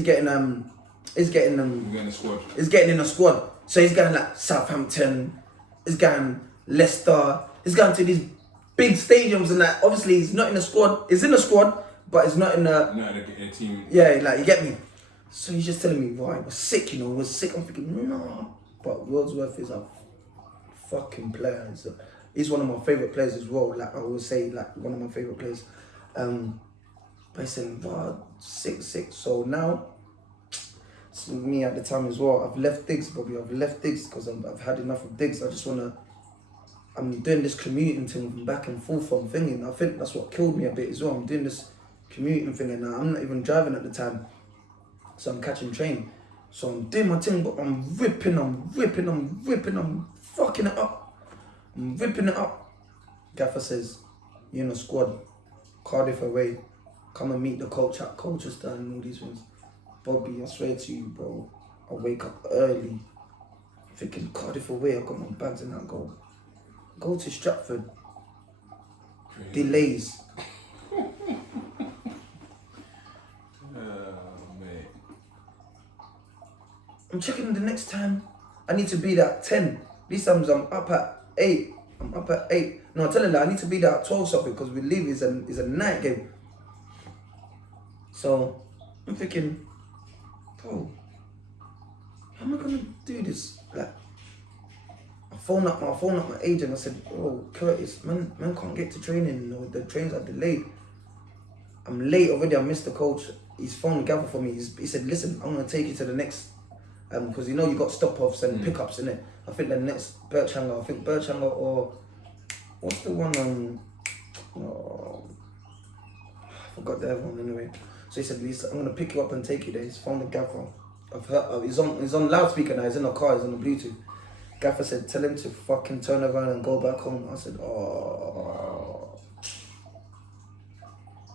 squad. He's getting in the squad. So he's going like Southampton, he's going Leicester, he's going to these big stadiums and that. Obviously he's not in the squad. He's in the squad, but he's not in a team. Yeah, like, you get me. So he's just telling me, "Boy, I was sick, you know, I was sick." I'm thinking, no. But Wordsworth is a fucking player. He's one of my favourite players as well. Like, I always say, like, one of my favourite players. But he's saying, wow, sick. So now, it's me at the time as well. I've left digs, Bobby. I've left digs because I've had enough of digs. I just want to, I'm doing this commuting thing from back and forth from thinking. I think that's what killed me a bit as well. I'm doing this commuting thing and I'm not even driving at the time. So I'm catching train. So I'm doing my thing, but I'm ripping, I'm fucking it up. I'm ripping it up. Gaffer says, "You're in a squad, Cardiff away. Come and meet the coach at Colchester and all these things." Bobby, I swear to you, bro, I wake up early, thinking Cardiff away, I've got my bags and I go to Stratford. Delays. I'm checking the next time. I need to be there at 10. These times I'm up at 8. No, I'm telling you, I need to be there at 12 something because we leave is a night game. So I'm thinking, bro, how am I gonna do this? Like, I phone up my agent. I said, "Oh, Curtis, man can't get to training. No, the trains are delayed. I'm late already. I missed the coach. He's phoned Gaffer for me. He said, listen, I'm gonna take you to the next." Because you know you got stop-offs and pickups in it. I think the next Birchhanger or what's the one I forgot the other one anyway. So he said, "Lisa, I'm gonna pick you up and take you there." He's phoned the Gaffer. I've heard he's on loudspeaker now. He's in the car. He's on the Bluetooth. Gaffer said, "Tell him to fucking turn around and go back home." I said, "Oh."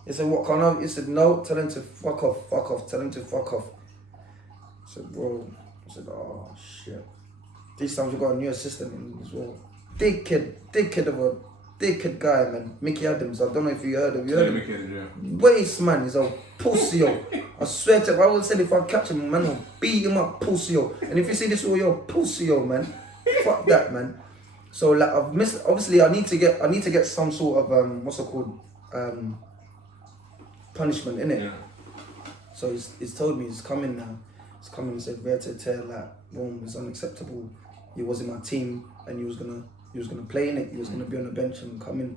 He said, "What can't I?" He said, "No, tell him to fuck off. Tell him to fuck off." I said, "Bro." I said, "Oh shit." These times we got a new assistant in as well. Big kid guy, man. Mickey Adams. I don't know if you heard of him. Mickey Adams, yeah. Waste, man. He's a pussy, yo. I swear to you, I always said if I catch him, man, I'll beat him up, pussy, yo. And if you see this, you're pussy, yo, man. Fuck that, man. So like I've missed. Obviously, I need to get some sort of what's it called, punishment in it. Yeah. So he's told me he's coming now. He's coming and said, "Where to tell like, boom, it's unacceptable. He was in my team and he was gonna play in it. He was gonna be on the bench and come in."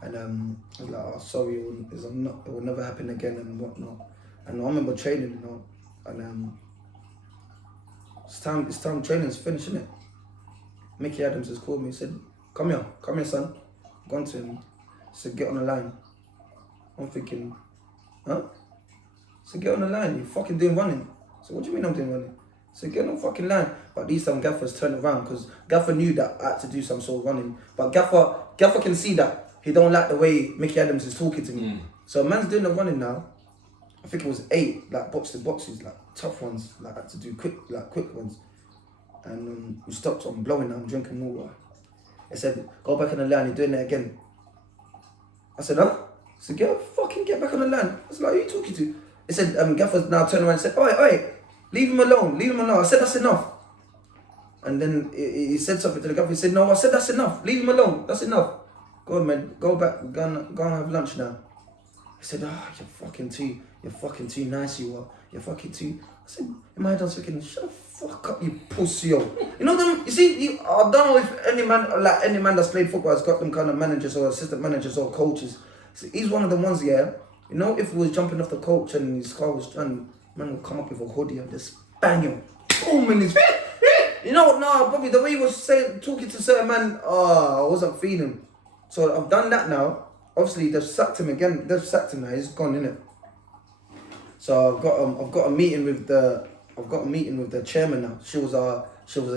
And I was like, "Oh, sorry, it will never happen again," and whatnot. And I remember training, you know, and it's time training's finishing it. Mickey Adams has called me. He said, come here, son." I've gone to him. He said, "Get on the line." I'm thinking, huh? He said, "Get on the line. You're fucking doing running." So what do you mean I'm doing running? So get on the fucking line. But these time Gaffer's turned around because Gaffer knew that I had to do some sort of running. But Gaffer can see that he don't like the way Mickey Adams is talking to me. So man's doing the running now. I think it was 8, like box to boxes, like tough ones, like I had to do quick ones. And we stopped. I'm blowing. I'm drinking water. I said, go back on the line. You're doing it again. I said, huh? I said, get back on the line. I said, like, who are you talking to? He said, Gaffer now turned around and said, oi, leave him alone. I said, that's enough. And then he said something to the gaffer. He said, no, I said, that's enough. Leave him alone. That's enough. Go on, man. Go back. Go and have lunch now. I said, you're fucking too nice, you are. You're fucking too. I said, in my head I was thinking, shut the fuck up, you pussy, yo. You know them, you see, I don't know if any man that's played football has got them kind of managers or assistant managers or coaches. So he's one of the ones, yeah. You know, if he was jumping off the coach and his car was done, man would come up with a hoodie and just bang him. Boom in his face. You know, no, probably the way he was talking to certain man, I wasn't feeling. So I've done that now. Obviously, they've sacked him again. They've sacked him now. He's gone, innit? So I've got a meeting with the chairman now. She was a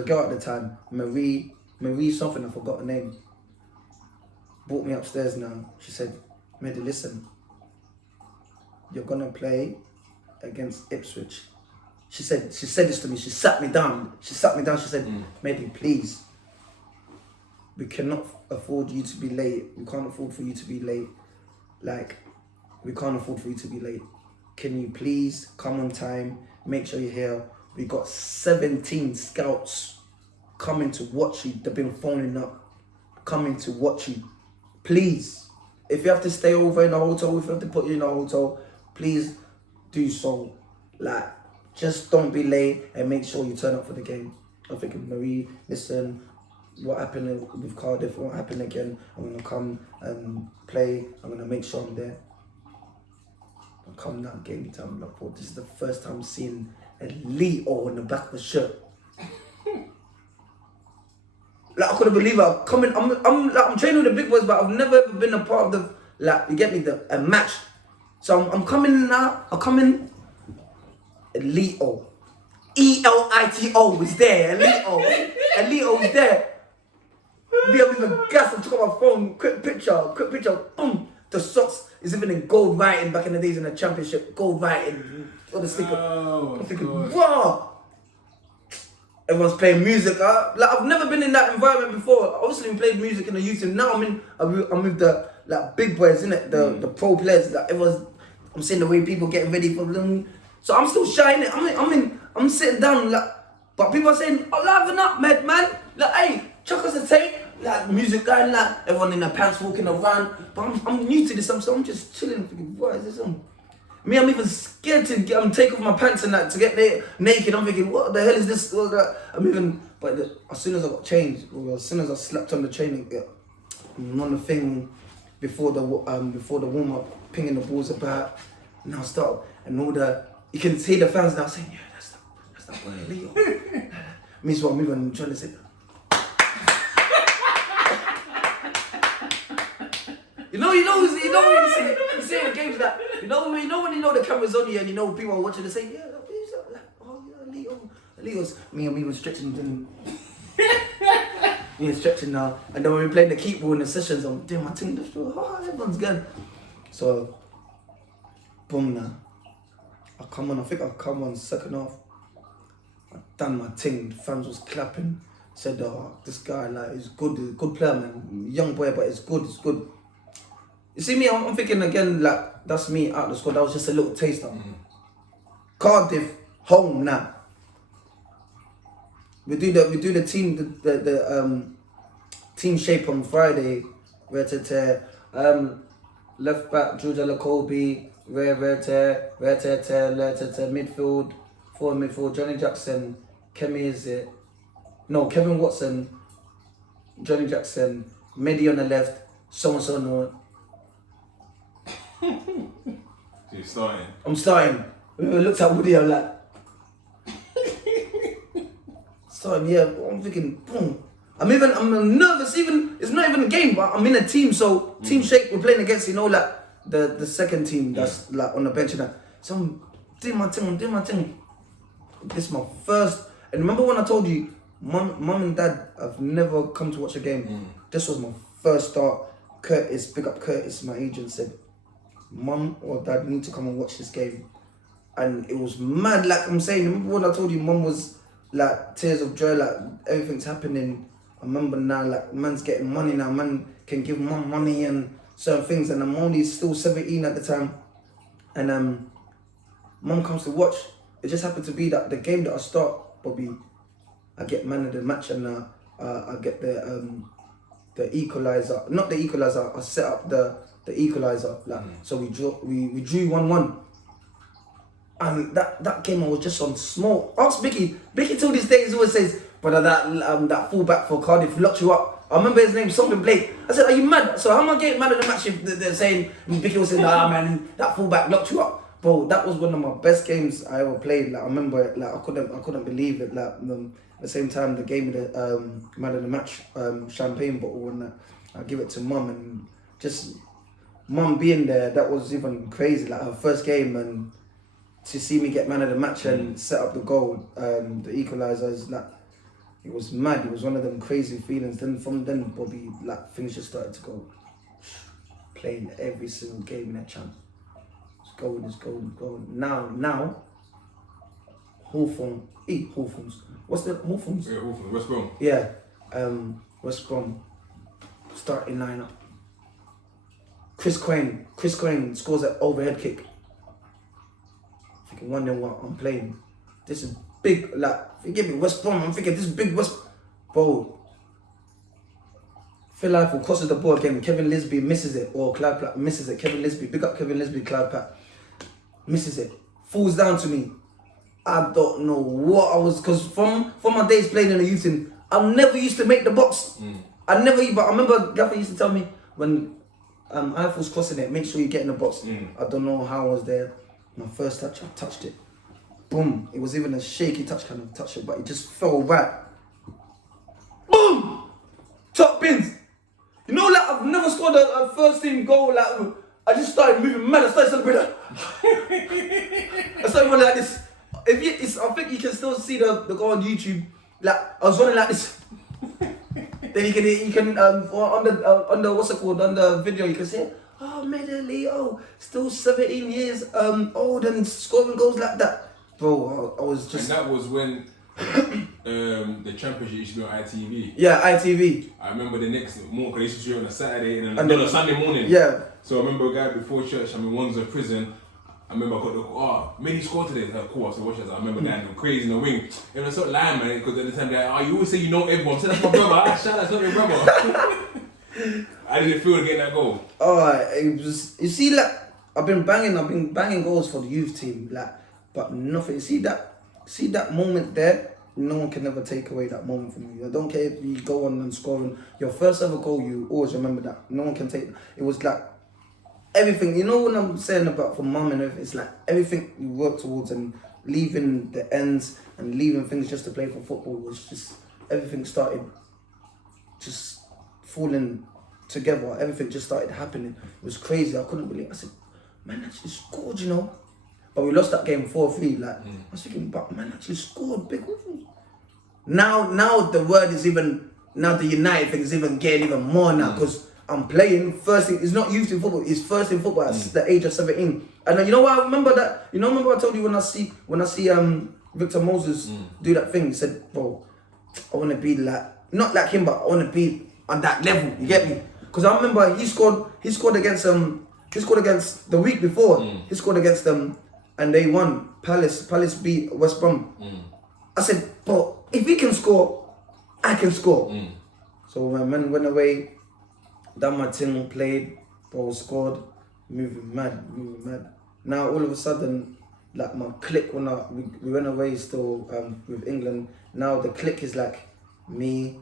girl at the time, Marie something. I forgot her name. Brought me upstairs now. She said, Mehdi, listen. You're gonna play against Ipswich. She said this to me. She sat me down. She said, Mehdi, please. We cannot afford you to be late. We can't afford for you to be late. We can't afford for you to be late. Can you please come on time? Make sure you're here. We got 17 scouts coming to watch you. They've been phoning up, coming to watch you. Please, if you have to stay over in a hotel, if you have to put you in a hotel, please do so. Just don't be late and make sure you turn up for the game. I'm thinking, Marie, listen, what happened with Cardiff won't happen again. I'm going to come and play. I'm going to make sure I'm there. I come now, game time, Newport. This is the first time seeing a Leo on the back of the shirt. I couldn't believe it. I'm training with the big boys, but I've never ever been a part of you get me, a match. So I'm coming in now. I'm coming. Leo. ELITO was there. Leo was there. Me, I'm even gas. I took out my phone. Quick picture. Boom. The socks is even in gold writing back in the days in the championship. Gold writing. All the sticker. I'm thinking, wow. Everyone's playing music. I've never been in that environment before. Obviously, we played music in the youth team. Now I'm with the big boys, innit? The pro players. I'm seeing the way people getting ready for them. So I'm still shy, innit? I'm sitting down, but people are saying, "Oh, liven up, man. Hey, chuck us a tape." Music going, everyone in their pants walking around. But I'm new to this, so I'm just chilling, thinking, what is this? Me, I'm even scared to take off my pants and to get naked. I'm thinking, what the hell is this? But as soon as I got changed, or as soon as I slept on the training, I'm on the thing before the warm up, pinging the balls about. Now start and all you can see the fans now saying, yeah, that's the boy, Leo. Meanwhile, I'm even trying to say. You know, you see in games that, when the camera's on you and people are watching, they say, yeah, Leo's. Me, I'm even stretching. Me stretching now. And then when we're playing the keep ball in the sessions, I'm doing my thing, everyone's good. So, boom now. I think I come on second half. I done my thing, the fans was clapping. Said, this guy, he's good, he's a good player, man. Young boy, but it's good. You see me, I'm thinking again, that's me out the squad. That was just a little taster. Cardiff, home now. We do the team, the team shape on Friday. Left back, Georgia Lacobe, midfield, forward midfield, Johnny Jackson, Kevin Watson, Johnny Jackson, Mehdi on the left, so no. So you're starting? I'm starting. We looked at Woody, I'm like, starting, yeah, I'm thinking, boom. I'm nervous, it's not even a game, but I'm in a team, so team shape, we're playing against, the second team that's on the bench and that. So I'm doing my thing. This is my first, and remember when I told you, mum and dad have never come to watch a game. This was my first start. Curtis, big up Curtis, my agent, said, Mum or Dad need to come and watch this game. And it was mad, like I'm saying. Remember when I told you Mum was like tears of joy, like everything's happening. I remember now, like man's getting money now, man can give Mum money and certain things, and I'm only still 17 at the time. And Mum comes to watch. It just happened to be that the game that I start, Bobby, I get man of the match, and I get the equalizer. Not the equalizer. I set up the equalizer. Like so, we drew 1-1. And that game I was just on small. Ask Bicky. Bicky till this day always says, brother, that fullback for Cardiff locked you up. I remember his name, something Blake. I said, are you mad? So how am I getting man of the match if they're saying, Bicky was saying, nah man, that fullback locked you up? Bro, that was one of my best games I ever played. Like I remember, like I couldn't believe it. Like at the same time, the game of the man of the match champagne bottle, and I give it to Mum, and just Mum being there, that was even crazy. Like her first game, and to see me get man of the match and set up the goal, the equalisers, like it was mad. It was one of them crazy feelings. Then from then, Bobby, like things just started to go. Playing every single game in that champ. It's going. Now, Hawthorns. What's the Hawthorns? Yeah, Hawthorns, West Brom. Yeah, West Brom. Starting lineup. Chris Quain scores an overhead kick. Thinking, wondering what I'm playing. This is big, like, forgive me, West Brom. I'm thinking, this is big West. Bro. Phil Eiffel crosses the ball again. Kevin Lisby misses it, or Cloud Platt misses it. Kevin Lisby, big up Kevin Lisby, Cloud Platt. Misses it. Falls down to me. I don't know what I was, because from my days playing in the youth team, I never used to make the box. But I remember Gaffer used to tell me, when Eiffel's crossing it, make sure you get in the box. I don't know how I was there. My first touch, I touched it. Boom. It was even a shaky touch, kind of touch it, but it just fell right. Boom! Top bins. You know, like, I've never scored a first team goal, like, I just started moving mad. I started celebrating. I started running like this. I think you can still see the goal on YouTube. Like, I was running like this. Then you can on the what's it called, on the video, you can see, oh, Leo, still 17 years old and scoring goals like that. Bro, I was just... And that was when the championship used to be on ITV. Yeah, ITV. I remember the next morning, because they used to shoot on a Saturday and then a Sunday morning. Yeah. So I remember a guy before church, one's in prison. I remember I got the Many scored today. I cool, so watch this. I remember that crazy in the wing. It was sort of lying, man, because at the time they're like, you always say you know everyone. I said, that's my brother. Shout out, that's not your brother. I didn't feel to get that goal. It was, you see, like, I've been banging goals for the youth team, like, but nothing. See that moment there, no one can ever take away that moment from you. I don't care if you go on and scoring your first ever goal, you always remember that. No one can take it. Was like everything, you know what I'm saying about for Mum and everything, it's like everything you work towards, and leaving the ends and leaving things just to play for football was just, everything started just falling together. Everything just started happening. It was crazy. I couldn't believe it. I said, man actually scored, you know. But we lost that game 4-3. Like, I was thinking, but man actually scored big. Now the word is even, now the United thing is even getting even more now, because I'm playing first thing. It's not youth in football. It's first in football at the age of 17. And then, you know what? I remember that. You know, remember I told you when I see Victor Moses do that thing. He said, bro, I want to be like, not like him, but I want to be on that level. You get me? Because I remember he scored against the week before. He scored against them, and they won. Palace beat West Brom. I said, bro, if he can score, I can score. So my man went away. Done my thing, played, bro, scored, moving mad. Now all of a sudden, like my clique, when we went away still with England, now the clique is like me,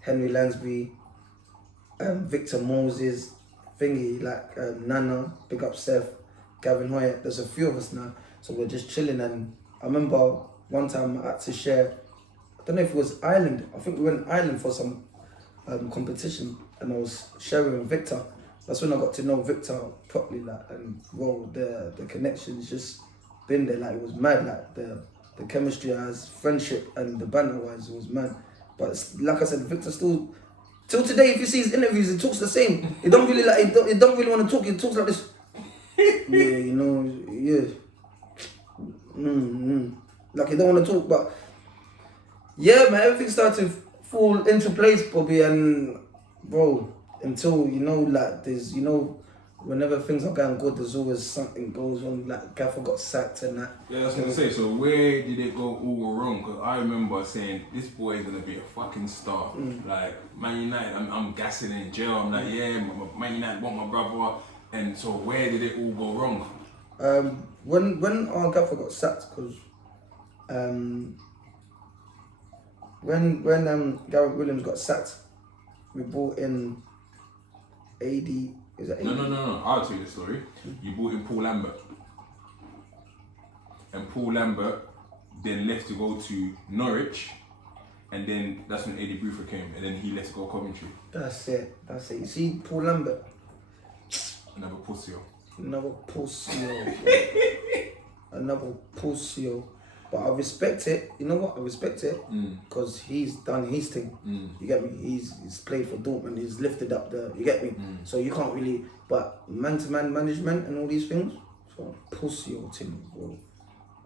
Henry Lansbury, Victor Moses, Thingy, like Nana, big up Seth, Gavin Hoyt. There's a few of us now, so we're just chilling. And I remember one time I had to share, I don't know if it was Ireland, I think we went Ireland for some competition, and I was sharing with Victor. That's when I got to know Victor properly, like, and well, the connection's just been there. Like, it was mad, like the chemistry as friendship and the banter wise, it was mad. But like I said, Victor still Till today, if you see his interviews, he talks the same. He don't really like. He don't really want to talk. He talks like this. Yeah, you know, yeah. Like he don't want to talk, but yeah, man, everything started to fall into place, Bobby, and bro, until you know, like there's, you know, whenever things are going good, there's always something goes on. Like Gaffer got sacked and that. Yeah, I was gonna say. So where did it go all wrong? Because I remember saying this boy is gonna be a fucking star. Like Man United, I'm gassing in jail. I'm like, yeah, Man United want my brother. And so where did it all go wrong? When our Gaffer got sacked, because when Gareth Williams got sacked, we brought in AD. Is that AD? No. I'll tell you the story. You brought in Paul Lambert. And Paul Lambert then left to go to Norwich. And then that's when Eddie Bruford came. And then he left to go Coventry. That's it. You see, Paul Lambert. Another pussy. Another pussy. But I respect it. You know what? I respect it because he's done his thing. You get me? He's played for Dortmund. He's lifted up the. You get me? So you can't really. But man-to-man management and all these things. So pussy or team, bro.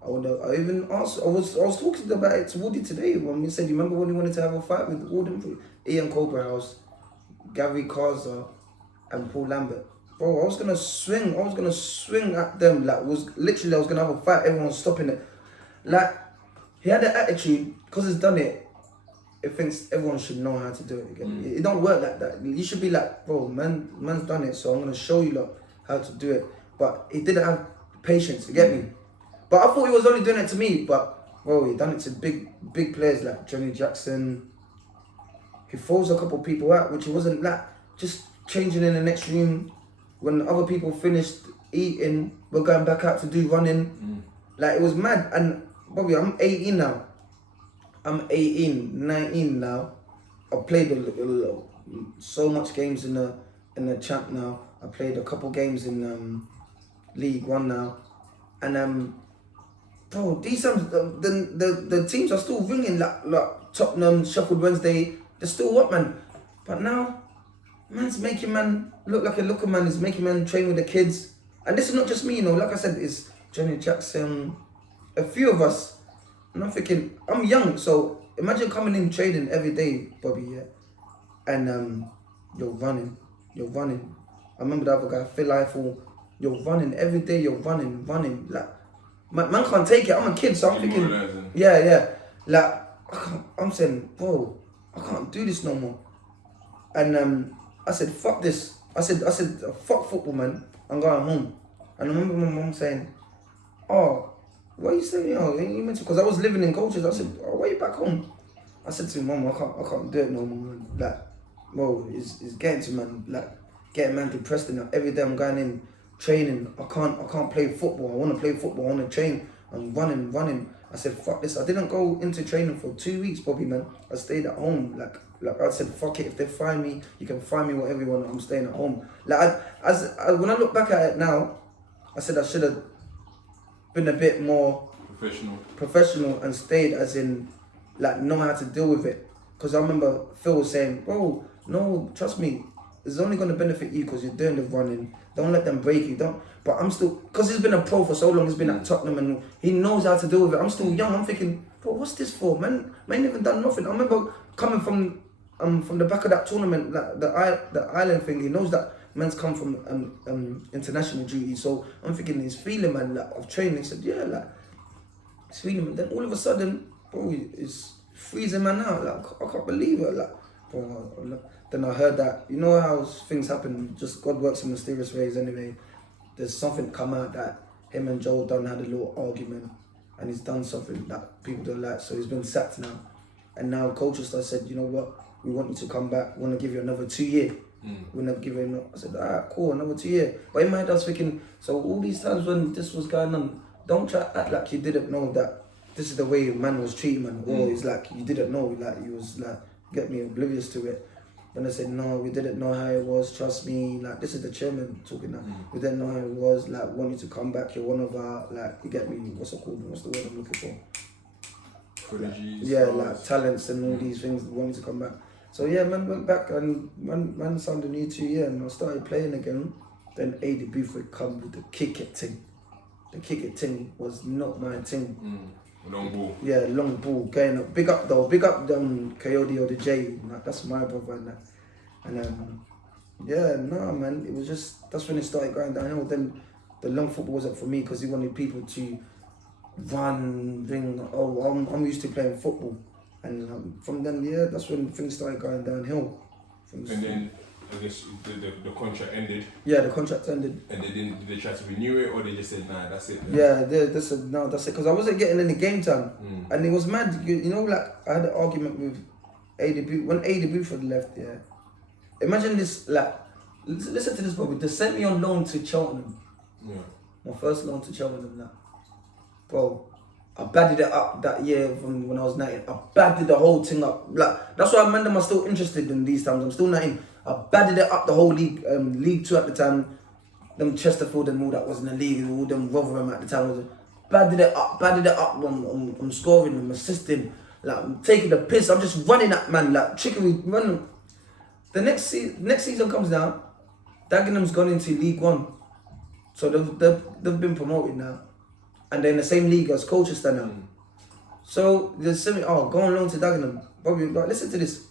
I even asked. I was talking about it to Woody today when we said, you remember when he wanted to have a fight with all them, Ian Cobrahouse, Gary Carza, and Paul Lambert. Bro, I was gonna swing at them. Like I was gonna have a fight. Everyone was stopping it. Like, he had the attitude, because he's done it, it thinks everyone should know how to do it again. It don't work like that. You should be like, bro, man's done it, so I'm going to show you lot how to do it. But he didn't have patience, you get me? But I thought he was only doing it to me, but, bro, he done it to big players like Johnny Jackson. He throws a couple people out, which he wasn't like, just changing in the next room. When other people finished eating, we're going back out to do running. Like, it was mad. And Bobby, I'm 18 now. 19 now. I've played so much games in the champ now. I played a couple games in League One now. And bro, these times the teams are still ringing like Tottenham, Sheffield Wednesday. They're still up, man. But now, man's making man look like a looker man. Is making man train with the kids. And this is not just me, you know. Like I said, it's Johnny Jackson, a few of us. And I'm thinking, I'm young, so imagine coming in trading every day, Bobby, yeah? And you're running. I remember the other guy, Phil Eiffel, you're running every day, you're running. Like, man can't take it. I'm a kid, so I'm thinking, yeah. Like, I'm saying, bro, I can't do this no more. And I said, fuck this. I said, fuck football, man. I'm going home. And I remember my mum saying, oh, what are you saying? You meant to? Because I was living in Colchester. I said, oh, why are you back home? I said to Mum, I can't do it no more, man. Like, bro, it's getting to man, like, getting man depressed enough. Every day I'm going in training. I can't play football. I want to play football. I want to train. I'm running. I said, fuck this. I didn't go into training for 2 weeks, Bobby, man. I stayed at home. Like I said, fuck it. If they find me, you can find me whatever you want. I'm staying at home. Like, when I look back at it now, I said I should have been a bit more professional and stayed, as in, like, know how to deal with it. Because I remember Phil was saying, bro, no, trust me, it's only going to benefit you because you're doing the running. Don't let them break you. But I'm still, because he's been a pro for so long, he's been at Tottenham and he knows how to deal with it. I'm still young. I'm thinking, bro, what's this for? Man ain't even done nothing. I remember coming from the back of that tournament, like the island thing. He knows that man's come from international duty. So I'm thinking he's feeling, man, like, of training. He said, yeah, like, he's feeling. And then all of a sudden, bro, he's freezing man out. Like, I can't believe it. Like, bro, then I heard that, you know how things happen, just God works in mysterious ways anyway. There's something come out that him and Joel Dunn had a little argument and he's done something that people don't like, so he's been sacked now. And now Colchester said, you know what, we want you to come back, we want to give you another 2 year. We're not giving up. I said, alright, cool, another 2 year. But in my head I was thinking, so all these times when this was going on, don't try to act like you didn't know that this is the way man was treated, man. Or it's like you didn't know, like you was like, get me oblivious to it. And I said, no, we didn't know how it was, trust me. Like, this is the chairman talking now. We didn't know how it was, like, want you to come back, you're one of our, like, you get me, what's it called? What's the word I'm looking for? Prodigies. Yeah, like talents and all these things, want you to come back. So yeah, man went back and man signed a new 2 year and I started playing again. Then AD Buford come with the kick it thing. The kick it thing was not my thing. Long ball. Yeah, long ball, going up. Big up though, big up Coyote or the J. Like, that's my brother and that. And yeah, nah man, it was just, that's when it started going downhill. Then the long football wasn't for me because he wanted people to run, ring. Oh, I'm used to playing football. And from then, yeah, that's when things started going downhill. And then, I guess the contract ended. Yeah, the contract ended. And did they try to renew it or they just said, nah, that's it? Yeah, they said, no, that's it. Because I wasn't getting any game time. And it was mad. You know, like, I had an argument with AD when AD Buford left, yeah. Imagine this, like, listen to this, bro. They sent me on loan to Cheltenham. Yeah. My first loan to Cheltenham, like. Bro, I badded it up that year from when I was 19. I badded the whole thing up. Like, that's why I'm still interested in these times. I'm still 19. I badded it up the whole league. League 2 at the time. Them Chesterfield and all that was in the league. All them Rotherham at the time. Badded it up. I'm scoring, I'm assisting. Like, I'm taking the piss. I'm just running at man. Like, trickery, running. The next season comes down. Dagenham's gone into League 1. So they've been promoted now. And they're in the same league as Colchester now. So they sent me, oh, go on loan to Dagenham. Bobby, like, listen to this.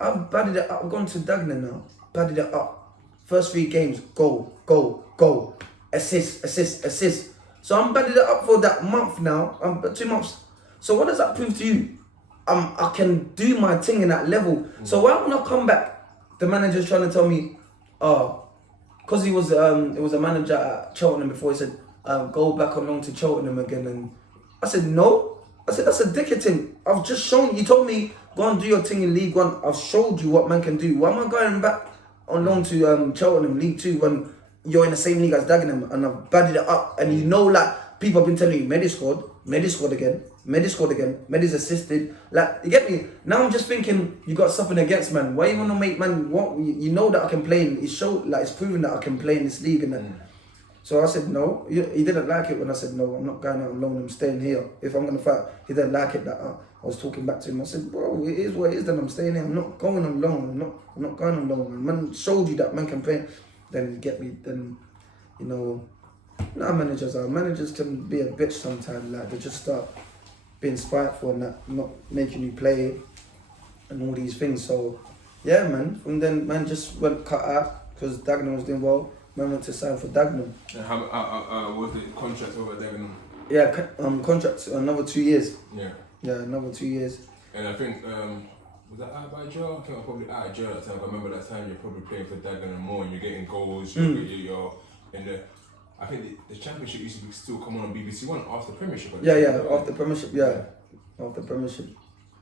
I've badded it up. I've gone to Dagenham now. Badded it up. First 3 games, goal. Assist. So I'm badded it up for that month now. 2 months. So what does that prove to you? I can do my thing in that level. So why when I come back, the manager's trying to tell me, because it was a manager at Cheltenham before, he said, go back on loan to Cheltenham again. And I said, no. I said, that's a dickhead thing. I've just shown you. told me, go and do your thing in League 1. I've showed you what man can do. Why am I going back on loan to Cheltenham, League 2, when you're in the same league as Dagenham and I've badded it up? And you know, like, people have been telling you, Medi scored again, Medi's assisted. Like, you get me? Now I'm just thinking, you got something against man. Why you want to make man, what? You know that I can play. It's proven that I can play in this league and that. So I said no. He didn't like it when I said no. I'm not going out on loan. I'm staying here. If I'm gonna fight, he didn't like it that I was talking back to him. I said, bro, it is what it is. Then I'm staying here. I'm not going on loan. I'm not going on loan. Man showed you that man can play. Then you get me. Then, you know, now managers can be a bitch sometimes. Like, they just start being spiteful and that, not making you play and all these things. So yeah, man. From then, man just went cut out because Dagenham was doing well. Man went to sign for Dagenham. And how was the contract over Dagenham? Yeah, contract another 2 years. Yeah, another 2 years. And I think was that out by jail? I think I was probably out of jail at the time. I remember that time you're probably playing for Dagenham more and you're getting goals. You're in the. I think the championship used to be still come on BBC One after Premiership. After Premiership. After Premiership.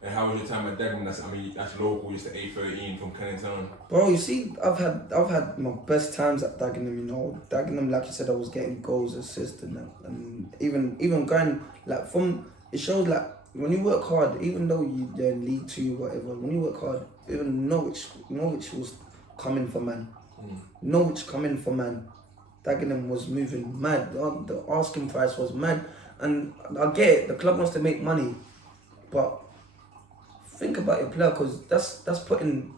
And how was your time at Dagenham? That's local, just the A13 from Canning Town. Bro, you see, I've had my best times at Dagenham. You know, Dagenham, like you said, I was getting goals, assists, and even going like from. It shows like when you work hard, even though you're in League 2, whatever. When you work hard, even Norwich was coming for man. Norwich coming for man. Dagenham was moving mad. The asking price was mad, and I get it. The club wants to make money, but think about your player, because that's putting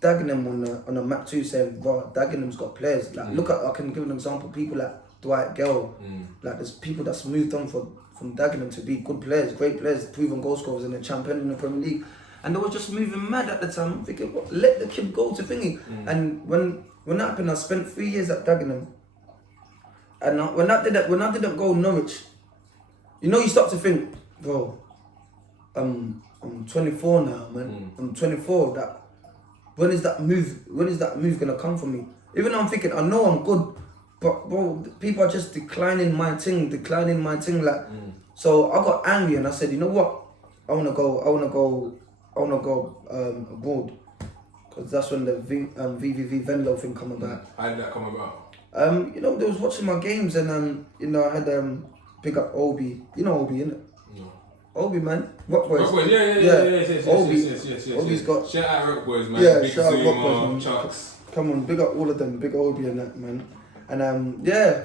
Dagenham on a map too, saying, wow, Dagenham's got players. Like, look at, I can give an example, people like Dwight Gale. Like, there's people that's moved on from Dagenham to be good players, great players, proven goal scorers and a champion in the Premier League. And they were just moving mad at the time. I'm thinking, what, let the kid go to thingy. And when that happened, I spent 3 years at Dagenham. And when I didn't go Norwich, you know, you start to think, bro, I'm 24 now, man. I'm 24. When is that move gonna come for me? Even though I'm thinking, I know I'm good, but bro, people are just declining my thing. Like, so I got angry and I said, you know what? I wanna go abroad, because that's when the VVV Venlo thing come about. How did that come about? You know, they was watching my games and you know, I had pick up Obi. You know Obi, innit? No. Obi, man. Rock Boys. Yes. Obi's got. Shout out Rock Boys, man. Yeah, Big shout out Rock Boys, Zuma, man. Chucks. Come on, big up all of them. Big Obi and that, man. And yeah,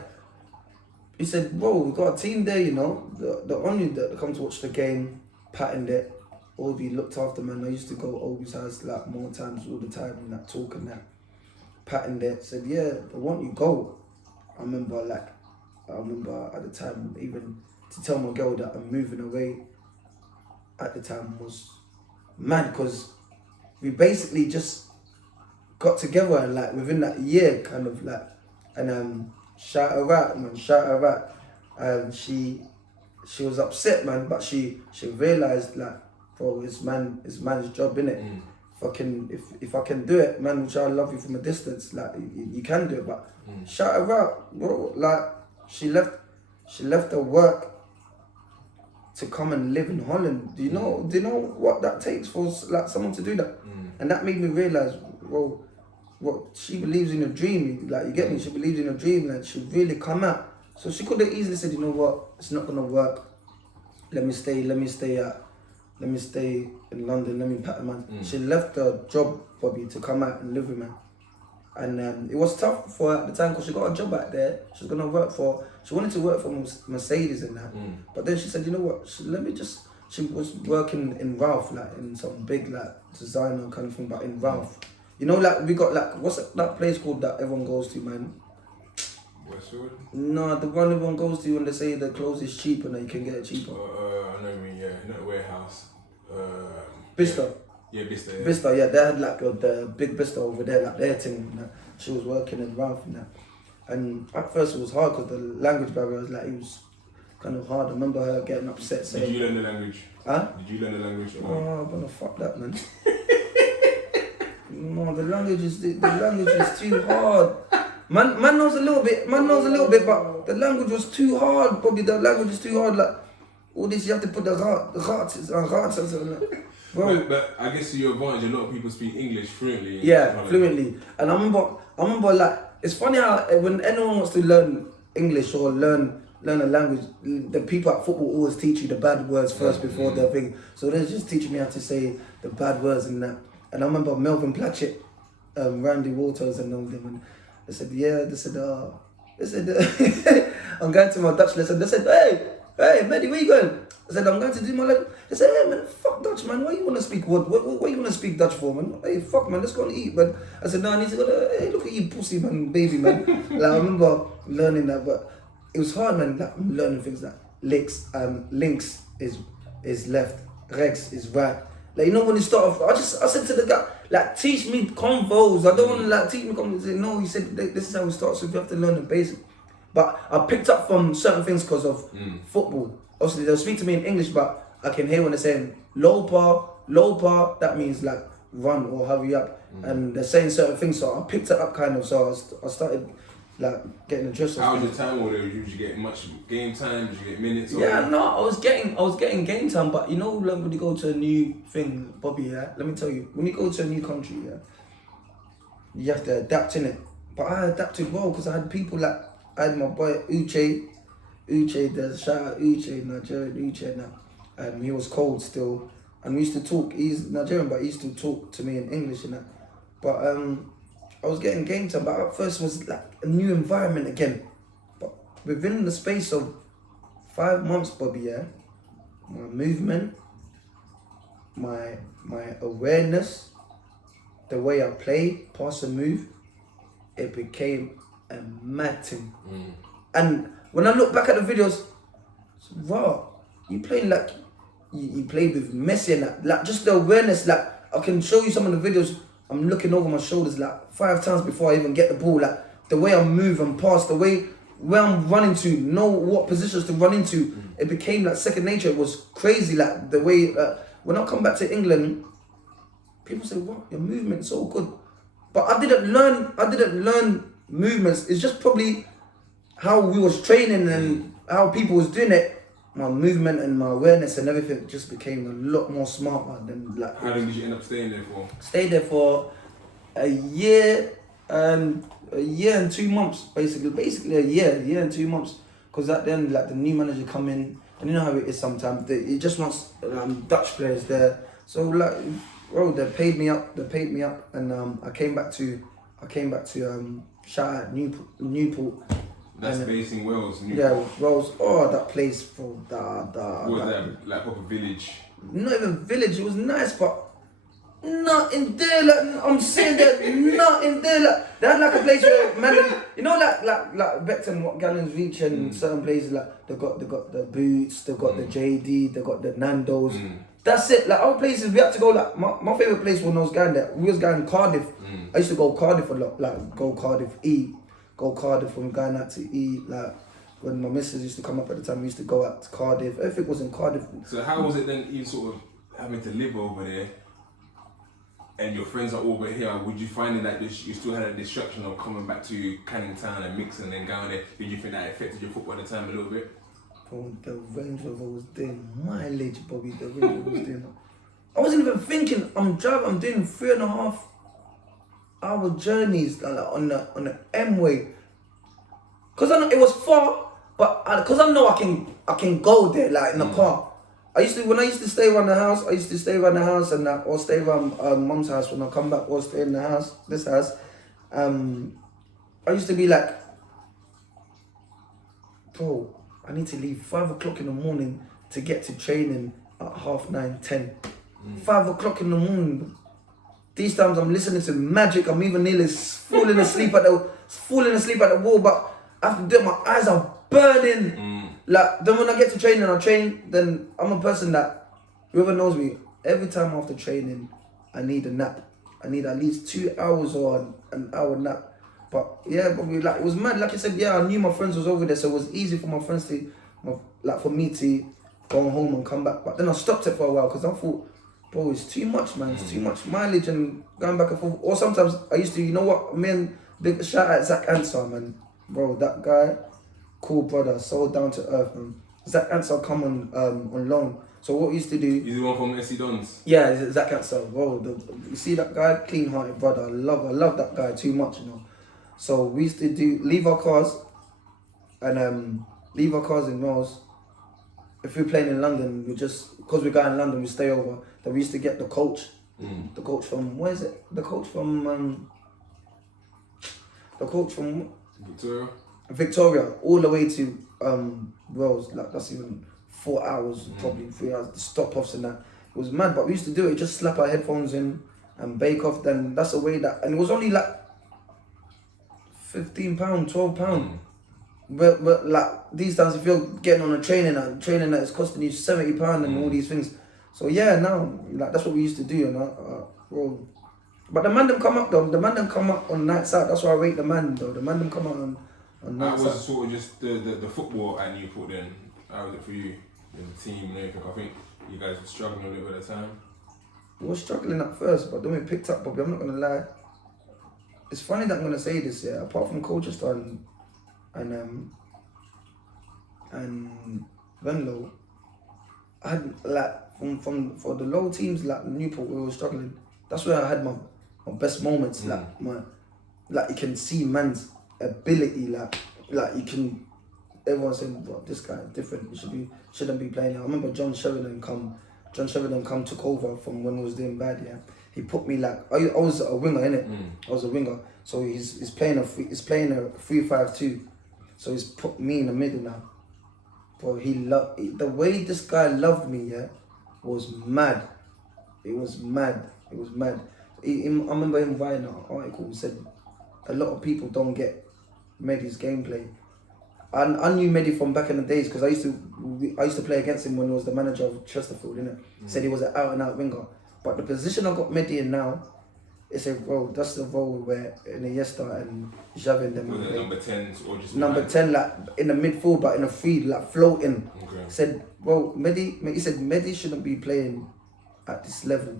he said, "Whoa, we got a team there, you know. The only that come to watch the game, patterned it, Obi looked after, man. I used to go Obi's house like more times all the time and like talking that, patting there. Said, yeah, I want you go. I remember at the time even to tell my girl that I'm moving away at the time was mad because we basically just got together and like within that year kind of like, and shout her out, man, shout her out. She was upset, man, but she realised like, bro, it's man's job, innit? If I can do it, man, which I love you from a distance, like you can do it, but shout her out, bro. Like she left her work to come and live in Holland. Do you know what that takes for like someone to do that? And that made me realise, bro, what she believes in a dream. Like you get me? She believes in a dream, and she really come out. So she could have easily said, you know what, it's not gonna work. Let me stay in London. Let me pack the man. She left her job, Bobby, to come out and live with me. And it was tough for her at the time because she got a job out there. She wanted to work for Mercedes and that. But then she said, you know what, she was working in Ralph, like in some big like designer kind of thing, but in Ralph. You know, like we got like, what's that place called that everyone goes to, man? Westwood? No, the one everyone goes to when they say the clothes is cheap and that you can get it cheaper. I know what you mean, yeah, not a warehouse. Bista. Yeah, Bista, yeah. Bista, yeah, they had like the big Bista over there, like their thing. And that. She was working in Ralph and that. And at first it was hard because the language barrier was like, it was kind of hard. I remember her getting upset saying... Did you learn the language? Huh? Did you learn the language? Oh, I'm gonna fuck that, man. No, the language is too hard. Man knows a little bit, but the language was too hard, Bobby. The language is too hard. Like all this, you have to put the bro. But I guess to your advantage, a lot of people speak English fluently. Yeah, fluently. And I remember like, it's funny how when anyone wants to learn English or learn a language, the people at football always teach you the bad words first before the thing. So they're just teaching me how to say the bad words and that. And I remember Melvin Platchett, Randy Waters and all them, and they said, I'm going to my Dutch lesson. They said, hey, Mehdi, where you going? I said, I'm going to do my lesson. They said, hey, man, fuck Dutch, man. Why you want to speak what you want to speak Dutch for, man? Hey, fuck, man, let's go and eat, man. I said, no, I need to go to, hey, look at you, pussy, man, baby, man. Like, I remember learning that, but it was hard, man. Like, I'm learning things like links is left, rechts is right. Like, you know, when you start off, I said to the guy, like, teach me convos. I don't want to, like, teach me convos. He said, no, he said, this is how we start, so you have to learn the basic. But I picked up from certain things because of football. Obviously, they'll speak to me in English, but I can hear when they're saying low par, that means, like, run or hurry up. And they're saying certain things, so I picked it up kind of, so I started, like, getting the gist. How was your time order? Did you get much game time? Did you get minutes? Yeah, no, I was getting game time, but you know, like, when you go to a new thing, Bobby, yeah, let me tell you, when you go to a new country, yeah, you have to adapt in it. But I adapted well because I had people like, I had my boy Uche, there's shout out Uche, Nigerian Uche now. He was cold still, and we used to talk. He's Nigerian, but he used to talk to me in English and that. But I was getting game time, but at first it was like a new environment again. But within the space of 5 months, Bobby, yeah, my movement, my awareness, the way I play, pass and move, it became a mad thing. And when I look back at the videos, wow, you playing like, you played with Messi and that, like just the awareness, like I can show you some of the videos, I'm looking over my shoulders like 5 times before I even get the ball, like the way I move and pass, the way where I'm running to, know what positions to run into, it became like second nature. It was crazy, like the way, when I come back to England, people say, wow, your movement's so good. But I didn't learn movements. It's just probably how we was training and how people was doing it. My movement and my awareness and everything just became a lot more smarter than like. How long did you end up staying there for? Stayed there for a year and 2 months, basically a year and 2 months. Because at the end, like the new manager come in, and you know how it is sometimes. He just wants Dutch players there. So like, bro, they paid me up, and I came back to shout out Newport. That's based in Wales. Yeah, Wales. Oh, that place, bro. What was that? Like proper village. not even village. It was nice, but nothing there. Like I'm saying that nothing there. Like they had like a place where man, you know, like Beckton, what Gallons Reach and certain places like they got the Boots, they got the JD, they got the Nando's. That's it. Like other places we had to go. Like my favorite place when I was going there, we was going Cardiff. I used to go Cardiff a lot. Like go Cardiff when we going out to eat. Like when my missus used to come up at the time, we used to go out to Cardiff. Everything was in Cardiff. So how was it then, you sort of having to live over there, and your friends are over here? Would you find that you still had a distraction of coming back to Canning Town and mixing and then going there? Did you think that affected your football at the time a little bit? Bro, the Range Rover was doing mileage, Bobby. The Range Rover was doing. I wasn't even thinking. I'm doing 3.5 hour journeys like, on the M way. Cause I know it was far, but cause I know I can go there like in the car. When I used to stay around the house, and or stay around mum's house when I come back, or stay in the house, this house. I used to be like, bro, I need to leave 5 o'clock in the morning to get to training at 9:30, 10. 5 o'clock in the morning. These times I'm listening to Magic. I'm even nearly falling asleep at the wall, but after that my eyes are burning. Like then when I get to training, I train. Then I'm a person that whoever knows me, every time after training, I need a nap. I need at least 2 hours or an hour nap. But yeah, but it was mad. Like I said, yeah, I knew my friends was over there, so it was easy for my friends to, for me to go home and come back. But then I stopped it for a while because I thought, bro, it's too much, man. It's too much mileage and going back and forth. Or sometimes I used to, you know what, big shout out Zach Ansar, man. Bro, that guy, cool brother, so down to earth, man. Zach Ansar come on loan. So what we used to do... He's the one from SC Dons? Yeah, Zach Ansar. Bro, you see that guy? Clean-hearted brother. I love that guy too much, you know. So we used to leave our cars in Wales. If we're playing in London, because we're going in London, we stay over. Then we used to get the coach. The coach from, where is it? The coach from Victoria, all the way to Wales. Like that's even 4 hours, probably 3 hours, the stop-offs and that. It was mad, but we used to do it, just slap our headphones in and bake off. Then that's a way that, and it was only like £15, £12. But like these days, if you're getting on a training that is costing you £70 and all these things. So yeah, now like that's what we used to do, and bro. But the man them come up though. The man them come up on nights out. That's why I rate the man though. The man them come up on nights out. That was sort of just the football at Newport then. How was it for you, the team and everything? I think you guys were struggling a little bit at the time. We were struggling at first, but then we picked up. Bobby, I'm not gonna lie. It's funny that I'm gonna say this, yeah. Apart from Colchester and Venlo, I had like for the low teams like Newport, we were struggling. That's where I had my best moments. Like you can see man's ability. Like you can. Everyone's saying, well, this guy is different. He shouldn't be playing. I remember John Sheridan took over from when he was doing bad. Yeah, he put me like I was a winger, innit? I was a winger. So he's playing a 3-5-2. So he's put me in the middle now. Bro, the way this guy loved me, yeah, was mad. It was mad. I remember him writing an article. He said a lot of people don't get Mehdi's gameplay. I knew Mehdi from back in the days because I used to play against him when he was the manager of Chesterfield, innit? Said he was an out and out winger. But the position I got Mehdi in now, it's a role. That's the role where Iniesta and Xavi and them. Was it number 10 or just number 10, like in the midfield, but in a free, like floating. Okay. Said, well, Mehdi shouldn't be playing at this level.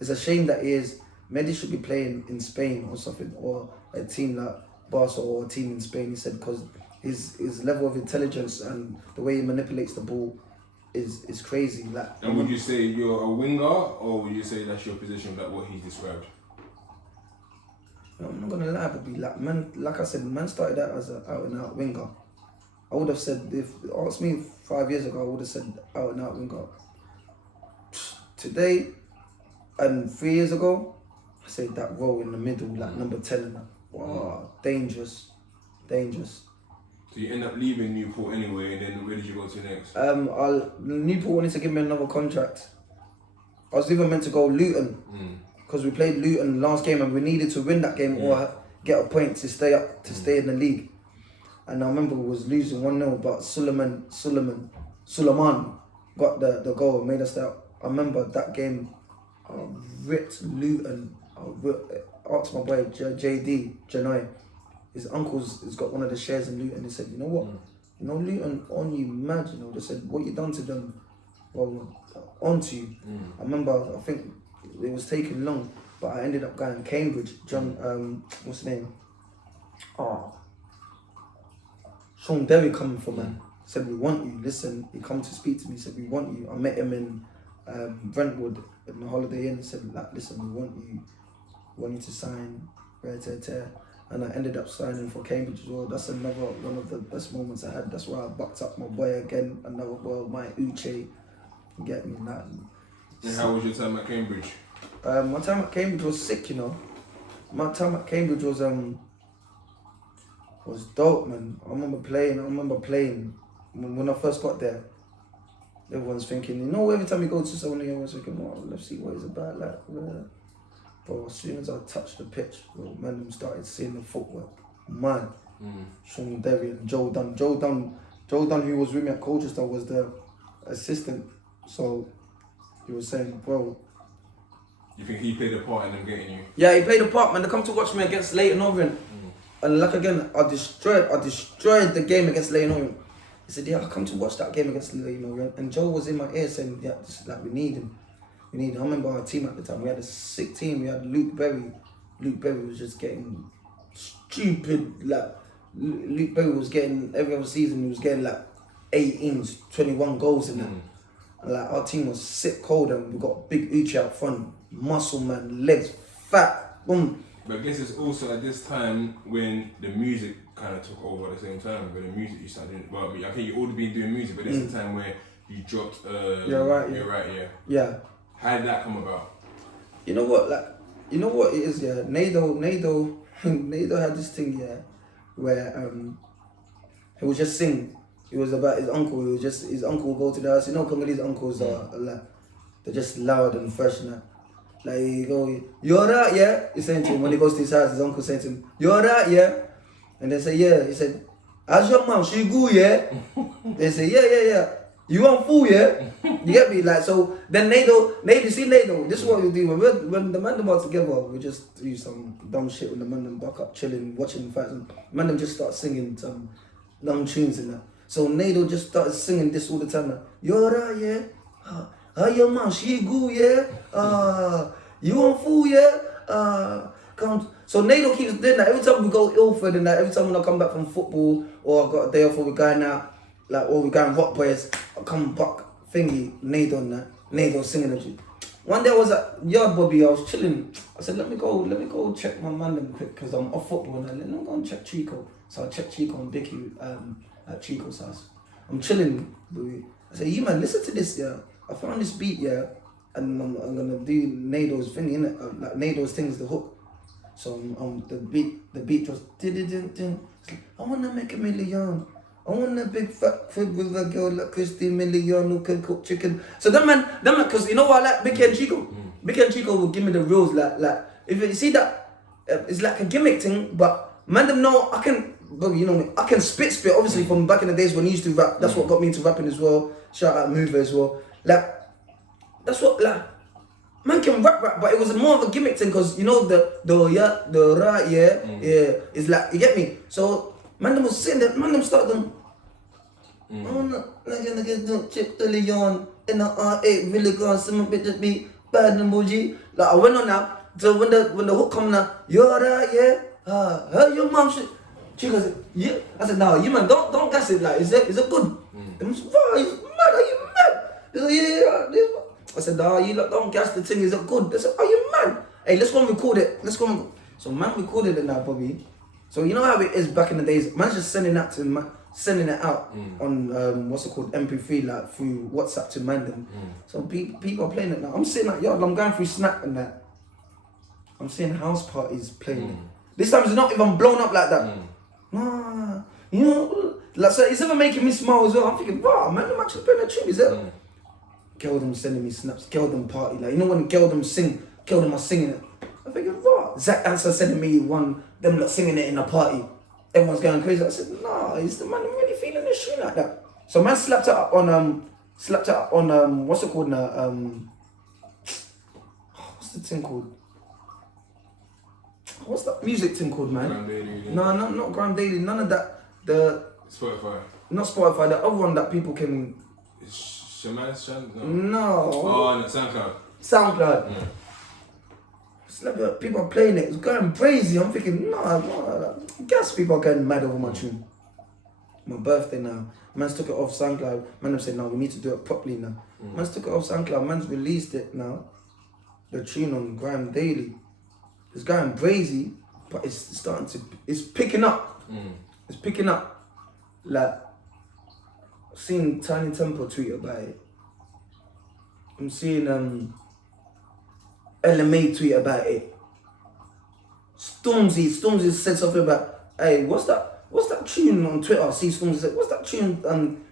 It's a shame that Mehdi should be playing in Spain or something, or a team like Barca or a team in Spain. He said because his level of intelligence and the way he manipulates the ball is crazy. Like. And would you say you're a winger, or would you say that's your position, like what he described? I'm not gonna lie, but like I said, man started out as an out and out winger. I would have said, if you asked me 5 years ago, I would have said out and out winger. Today and 3 years ago, I said that role in the middle, like number 10 and that. Wow, dangerous. So you end up leaving Newport anyway, and then where did you go to next? Newport wanted to give me another contract. I was even meant to go Luton because we played Luton last game and we needed to win that game or get a point to stay up to stay in the league. And I remember we was losing 1-0, but Suleiman got the goal and made us that. I remember that game. I ripped Luton. I asked my boy JD Janoi. His uncle's has got one of the shares in Luton. He said, you know what? You know Luton on you mad. You know they said what you done to them. Well, onto you. I remember. I think it was taking long, but I ended up going Cambridge. John, what's his name? Sean Derry coming for man. Said we want you. Listen, he come to speak to me. Said we want you. I met him in Brentwood in the Holiday Inn. He said, like, listen, we want you. We want you to sign. And I ended up signing for Cambridge as well. That's another one of the best moments I had. That's where I bucked up my boy again. Another boy, my Uche. Get me that. And how was your time at Cambridge? My time at Cambridge was sick, you know. My time at Cambridge was dope, man. I remember playing when I first got there. Everyone's thinking, you know, every time you go to someone, everyone's thinking, well, let's see what it's about, like. Bro, as soon as I touched the pitch, bro, man, started seeing the footwork. Man, Sean Derry and Joe Dunn. Joe Dunn, who was with me at Colchester, was the assistant. So he was saying, bro. You think he played a part in them getting you? Yeah, he played a part, man. They come to watch me against Leyton Orient. And like again, I destroyed the game against Leyton Orient. He said, yeah, I come to watch that game against Leyton Orient. And Joe was in my ear saying, yeah, this is like we need him. I remember our team at the time. We had a sick team. We had Luke Berry. Luke Berry was just getting stupid. Like Luke Berry was getting every other season. He was getting like 18s, 21 goals in that. And like our team was sick cold, and we got big Uche out front, muscle man, legs fat, boom. But I guess it's also at this time when the music kind of took over at the same time. When the music you started doing, well, okay, you already been doing music, but there's a time where you dropped. You're right. Yeah. How did that come about? You know what it is, yeah. Nado had this thing, yeah, where he would just sing. It was about his uncle. His uncle would go to the house. You know, Congolese uncles are like, they're just loud and fresh and that. Like you go, you're right, yeah. He's saying to him when he goes to his house. His uncle saying to him, you're right, yeah. And they say, yeah. He said, how's your mom? She good, yeah. They say, yeah. You want food, yeah? You get me? Like, so then Nado, this is what we do. When the man them are together, we just do some dumb shit when the man them back up, chilling, watching the fights. And man them just start singing some dumb tunes and that. So Nado just started singing this all the time. Like, you're right, yeah? How your mom? She good, yeah? You want food, yeah? Come. So Nado keeps doing that. Every time we go Ilford and that, every time when I come back from football or I got a day off or we're going out, like, or we're going Rock Boys, I come back, thingy, Nado and that. Nado singing and shit. One day I was at Yard Bobby, I was chilling. I said, let me go check my man them quick because I'm off football. And let me go and check Chico. So I checked Chico and Vicky at Chico's house. I'm chilling, boy. I said, you man, listen to this, yeah. I found this beat, yeah, and I'm gonna do Nado's thing, innit? Like Nado's thing is the hook. So the beat just I wanna make $1 million. I want a big fat crib with a girl like Christy Million who can cook chicken. So that man, cause you know what I like Vicky and Chico? Vicky and Chico will give me the rules, like if you see that, it's like a gimmick thing, but man them know I can, bro, you know me, I can spit obviously from back in the days when I used to rap. That's what got me into rapping as well. Shout out Mover as well. Like, that's what, like, man can rap, but it was more of a gimmick thing, cause you know the right, yeah, it's like, you get me? So man them was saying that, man them started them. I'm gonna get the chip to Leon in the R8 really gone, some bitches be bad and bougie. Like I went on now, so when the hook come now, you're right, yeah. Hey, your mom shit. She goes, yeah. I said, no, you man, don't gas it. Like, is it good? Them was, wow, he's mad. Are you mad? They said, yeah. I said, no, you lot don't gas the thing. Is it good? They said, are you mad? Hey, let's go and record it. So man recorded it now, Bobby. So you know how it is back in the days. Man's just sending it out on what's it called, MP3, like through WhatsApp to man them. So people are playing it now. I'm sitting at yard. I'm going through Snap and that. I'm seeing house parties playing it. This time it's not even blown up like that. Nah, you know, like, so it's even making me smile as well. I'm thinking, wow, man, I'm actually playing a tune, is it? girl them sending me snaps, girl them party. Like, you know when girl them sing, girl them are singing it. I'm thinking, what? Zach Answer sending me one, them lot singing it in a party. Everyone's going crazy. I said, nah, is the man really feeling this tune like that? So man slapped it up on what's it called now? What's the thing called? What's that music thing called, man? Grime Daily. No, not Grime Daily. None of that. The Spotify. Not Spotify. The other one that people can. Shaman's channel? No. Oh, no, SoundCloud. SoundCloud. Yeah. It's like people are playing it. It's going crazy. I'm thinking, no. Guess people are getting mad over my tune. My birthday now. Man's took it off SoundCloud. Man have said, no, we need to do it properly now. Man's took it off SoundCloud. Man's released it now. The tune on Grime Daily. It's going crazy, but it's picking up. It's picking up. Like, I've seen Tiny Temple tweet about it. I'm seeing LMA tweet about it. Stormzy said something about, hey, what's that tune on Twitter? I see Stormzy said, what's that tune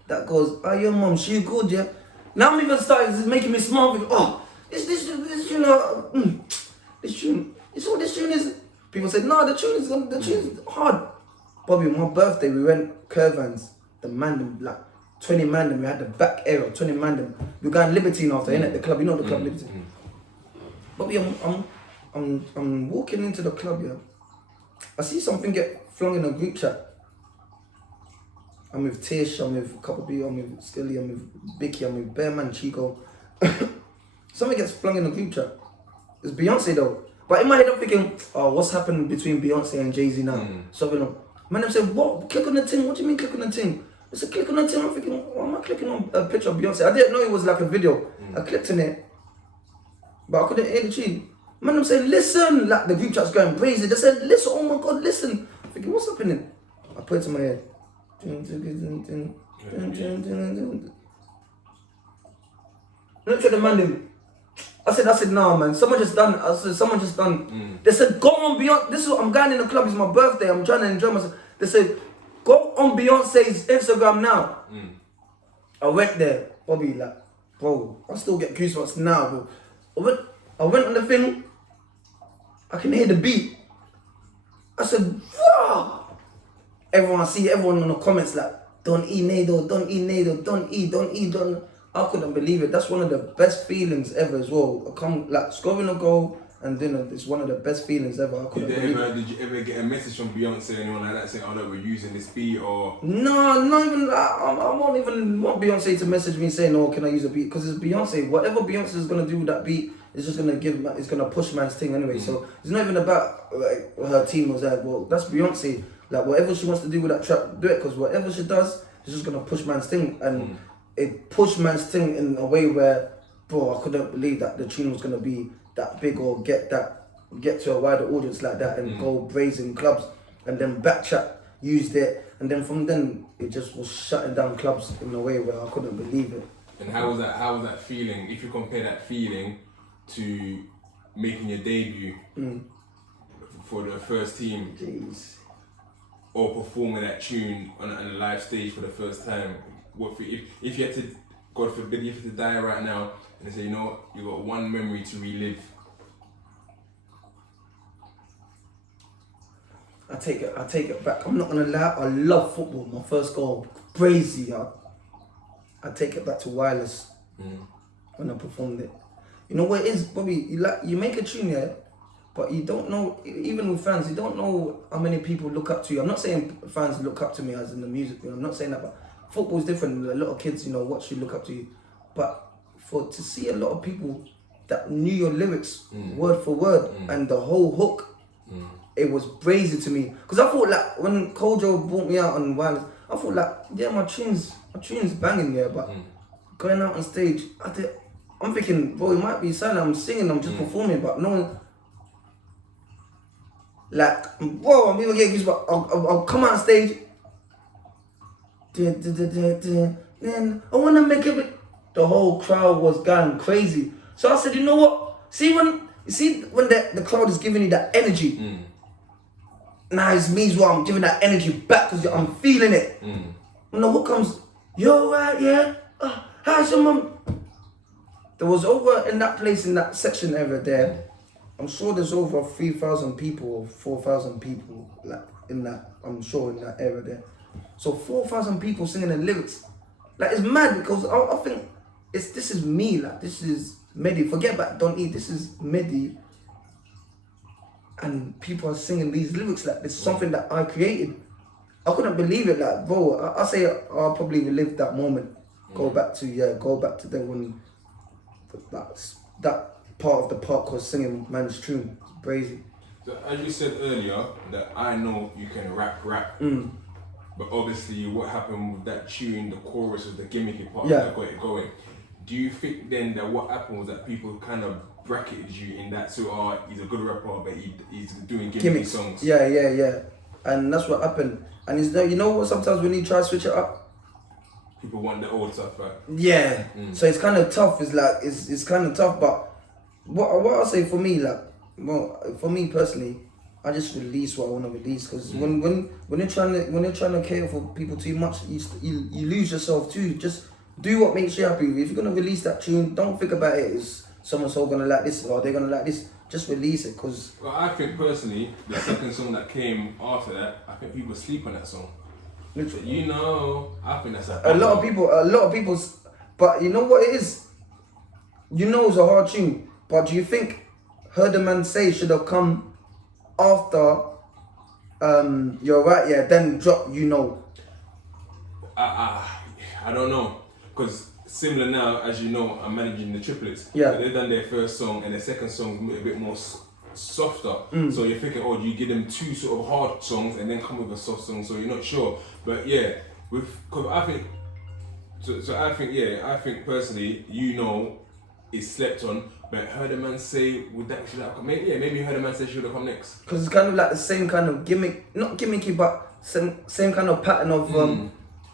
that goes, oh, your mum, she good, yeah? Now I'm even starting, it's making me smile, because, oh, this tune, it's what this tune is. People said, no, the tune is hard. Bobby, on my birthday, we went Curvans, the man, like 20 man, we had the back area, 20 man. We were going Libertine after, innit? The club, you know the club Libertine. Bobby, I'm walking into the club, yeah. I see something get flung in a group chat. I'm with Tish, I'm with a couple of people, I'm with Skilly, I'm with Vicky, I'm with Bearman, Chico. Something gets flung in a group chat. It's Beyonce though. But in my head I'm thinking, oh, what's happened between Beyonce and Jay-Z now? So you know, man, I said, what? Click on the thing. What do you mean click on the thing? I said, click on the thing. I'm thinking, why am I clicking on a picture of Beyonce? I didn't know it was like a video. I clicked on it, but I couldn't hear the tune. Man, I'm saying, listen. Like the group chat's going crazy. They said, listen. Oh my God, listen. I'm thinking, what's happening? I put it in my head. Look at the man. I said, nah, man. Someone just done. They said, go on Beyonce. This is what I'm going in the club. It's my birthday. I'm trying to enjoy myself. They said, go on Beyonce's Instagram now. I went there, Bobby, like, bro, I still get goosebumps now, bro. I went on the thing. I can hear the beat. I said, wow. Everyone in the comments like, don't eat Nado, don't eat Nado, don't eat. I couldn't believe it. That's one of the best feelings ever as well. I come like scoring a goal and dinner. It's one of the best feelings ever. I couldn't believe it. Did you ever get a message from Beyonce or anyone like that saying, "Oh no, we're using this beat"? Or no, not even. I won't even want Beyonce to message me saying, "Oh, can I use a beat?" Because it's Beyonce. Whatever Beyonce is gonna do with that beat, it's just gonna it's gonna push man's thing anyway. So it's not even about like her team was like, well, that's Beyonce. Like whatever she wants to do with that track, do it. Because whatever she does, it's just gonna push man's thing and. It pushed man's thing in a way where, bro, I couldn't believe that the tune was gonna be that big or get to a wider audience like that and go brazen clubs. And then Backchat used it, and then from then it just was shutting down clubs in a way where I couldn't believe it. And how was that feeling? If you compare that feeling to making your debut for the first team, Jeez. or performing that tune on a live stage for the first time. What if you had to, God forbid, you have to die right now and say, you know what, you got one memory to relive? I take it back. I'm not gonna lie, I love football. My first goal, crazy. I take it back to Wireless when I performed it. You know what it is, Bobby? You make a tune, yeah, but you don't know. Even with fans, you don't know how many people look up to you. I'm not saying fans look up to me as in the music. I'm not saying that, but football is different. A lot of kids, watch you, look up to you. But to see a lot of people that knew your lyrics word for word and the whole hook, it was crazy to me. Because I thought like when Kojo brought me out on Wireless, I thought like, yeah, my tune's banging, yeah, but going out on stage, I'm thinking, bro, it might be silent. I'm singing, I'm just performing, but no one. Like, whoa, I'm even getting goosebumps. I'll come out on stage. Then I wanna make it. The whole crowd was going crazy. So I said, you know what? See when the crowd is giving you that energy. Now it's me as well. I'm giving that energy back because I'm feeling it. When the hook comes, yo right, yeah. How's your mum? there was over in that place, in that section area there, I'm sure there's over 3,000 people or 4,000 people like in that, I'm sure in that area there. So 4,000 people singing the lyrics. Like, it's mad because I think this is me, like, this is Mehdi. Forget about Don't Eat, this is Mehdi. And people are singing these lyrics like it's something that I created. I couldn't believe it, like, bro, I say I'll probably relive that moment. Go back to then when that part of the park was singing man's tune. It's crazy. So as you said earlier, that I know you can rap, but obviously what happened with that tune, the chorus was the gimmicky part that got it going. Do you think then that what happened was that people kind of bracketed you in that, so he's a good rapper, but he's doing gimmicky songs? Yeah. And that's what happened. And it's, you know what, sometimes when you try to switch it up, people want the old stuff back. Yeah. So it's kind of tough. It's like it's kind of tough. But what I say for me, like, well, for me personally, I just release what I want to release. Because when you're trying to cater for people too much, you lose yourself too. Just do what makes you happy. If you're gonna release that tune, don't think about it. Is someone's all gonna like this or they're gonna like this? Just release it. Cause I think personally, the second song that came after that, I think people sleep on that song. Literally. You know, I think that's a lot of people. But you know what it is? You know it's a hard tune. But do you think Heard a Man Say should have come after You're Right, yeah, then drop You Know? I don't know. Because similar now, as you know, I'm managing the triplets. Yeah. So they've done their first song and the second song a bit more softer. So you're thinking, do you give them two sort of hard songs and then come with a soft song? So you're not sure. But yeah, cause I think, I think personally, You Know, is slept on. But Heard a Man Say, should have come? Maybe Heard a Man Say should have come next. Because it's kind of like the same kind of gimmick, not gimmicky, but same kind of pattern of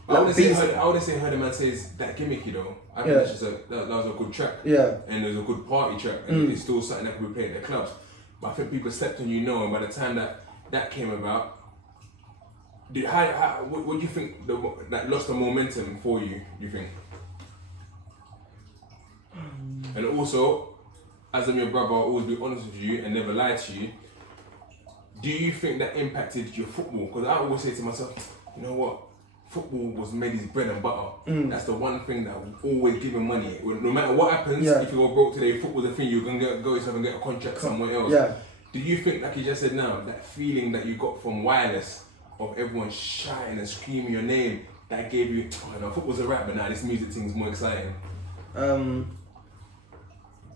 I wouldn't say Heard a Man Say is that gimmicky though. I think that's just that was a good track. Yeah. And it was a good party track, and it's still something that could be played at the clubs. But I think people slept on You Know, and by the time that came about, what do you think that lost the momentum for you? Do you think? And also, as I'm your brother, I'll always be honest with you and never lie to you. Do you think that impacted your football? Because I always say to myself, you know what? Football was Mehdi's bread and butter. That's the one thing that will always give him money. No matter what happens, if you go broke today, football's the thing, you're going to go yourself and get a contract somewhere else. Yeah. Do you think, like you just said now, that feeling that you got from Wireless, of everyone shouting and screaming your name, that gave you, football's a rap, but now this music thing's more exciting?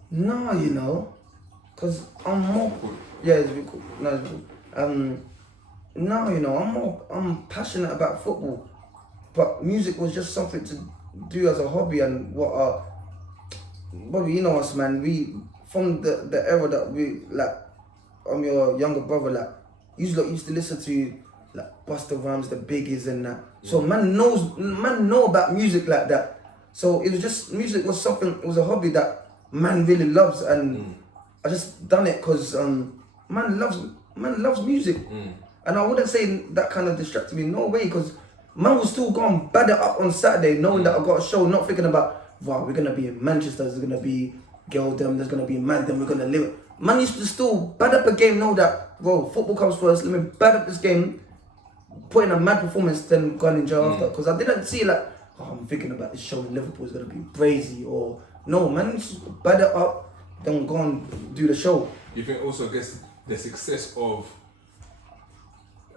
No, you know, because I'm more... Yeah, it's really cool. No, it's cool. No, you know, I'm passionate about football. But music was just something to do as a hobby, and Bobby, you know us, man. We from the era that we like. I'm your younger brother, like used to listen to like Busta Rhymes, the Biggies, and that. So man know about music like that. So it was just music was something. It was a hobby that man really loves, and I just done it because man loves music, and I wouldn't say that kind of distracted me. No way, because. Man was still going bad it up on Saturday, knowing that I got a show, not thinking about, wow, we're gonna be in Manchester, there's gonna be Girldom, there's gonna be Man, then we're gonna live. Man used to still bad up a game, know that, bro, football comes first, let me bad up this game, put in a mad performance, then go and enjoy after. Because I didn't see like, I'm thinking about this show in Liverpool is gonna be crazy, or no, man, used to bad it up, then go and do the show. You think also, I guess, the success of,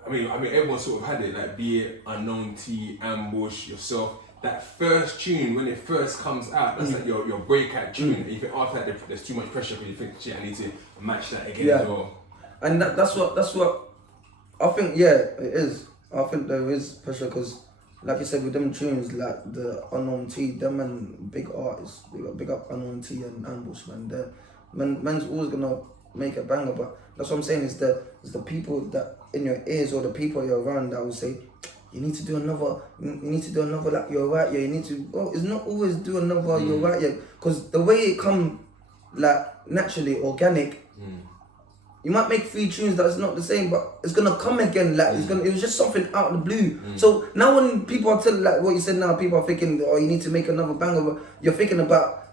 I mean, everyone sort of had it, like be it Unknown T, Ambush, yourself. That first tune, when it first comes out, that's like your breakout tune. And you think after that, there's too much pressure, because you think, shit, I need to match that again as well. And that's what I think. Yeah, it is. I think there is pressure because, like you said, with them tunes, like the Unknown T, them and big artists, big up Unknown T and Ambush, man. Man's always gonna make a banger, but that's what I'm saying. Is the people that in your ears or the people you're around that will say, you need to do another like You're Right, yeah. You need to. Oh, it's not always do another You're Right, yeah. Because the way it come, like naturally organic. You might make 3 tunes that's not the same, but it's gonna come again. Like it was just something out of the blue. So now when people are telling like what you said now, people are thinking, oh, you need to make another banger. But you're thinking about,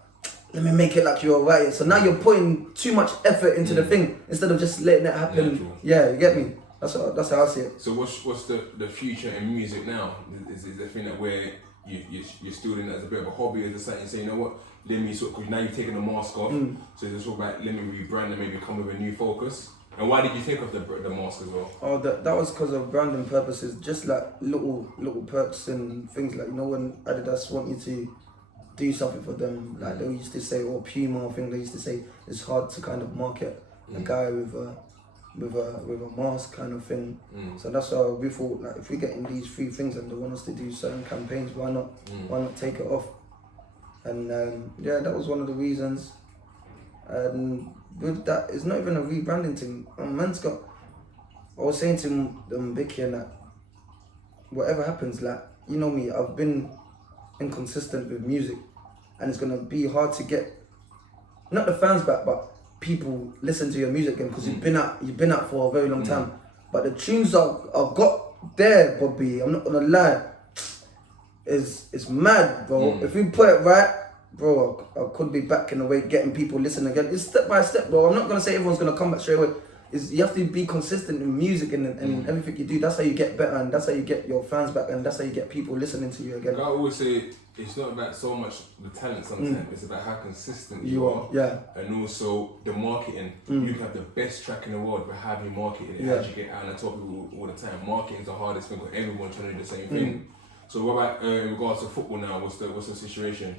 let me make it like you're right. So now you're putting too much effort into the thing instead of just letting it happen. Natural. Yeah, you get me? That's how I see it. So what's the future in music now? Is the thing that where you're still doing it as a bit of a hobby, as a something you say, you know what, let me sort of, cause now you've taken the mask off, so just talk about let me rebrand and maybe come with a new focus. And why did you take off the mask as well? Oh, that was because of branding purposes, just like little perks and things like, you know, when Adidas want you to do something for them, like they used to say, or Puma, I think they used to say, it's hard to kind of market a guy with a mask kind of thing. So that's why we thought, like, if we get in these three things and they want us to do certain campaigns, why not take it off? And yeah, that was one of the reasons. And with that, it's not even a rebranding thing. Man's got. I was saying to Vicky and that, whatever happens, like, you know me, I've been inconsistent with music, and it's gonna be hard to get not the fans back, but people listen to your music again because you've been out for a very long time. But the tunes I've got there, Bobby, I'm not gonna lie, it's mad, bro. If we put it right, bro, I could be back in the way getting people listening again. It's step by step, bro. I'm not gonna say everyone's gonna come back straight away. You have to be consistent in music and everything you do. That's how you get better, and that's how you get your fans back, and that's how you get people listening to you again. I always say it's not about so much the talent sometimes, it's about how consistent you are. Yeah. And also the marketing. You can have the best track in the world, but how you market it, how you get out, and I tell people all the time, marketing is the hardest thing because everyone's trying to do the same thing. So what about in regards to football now, what's the situation?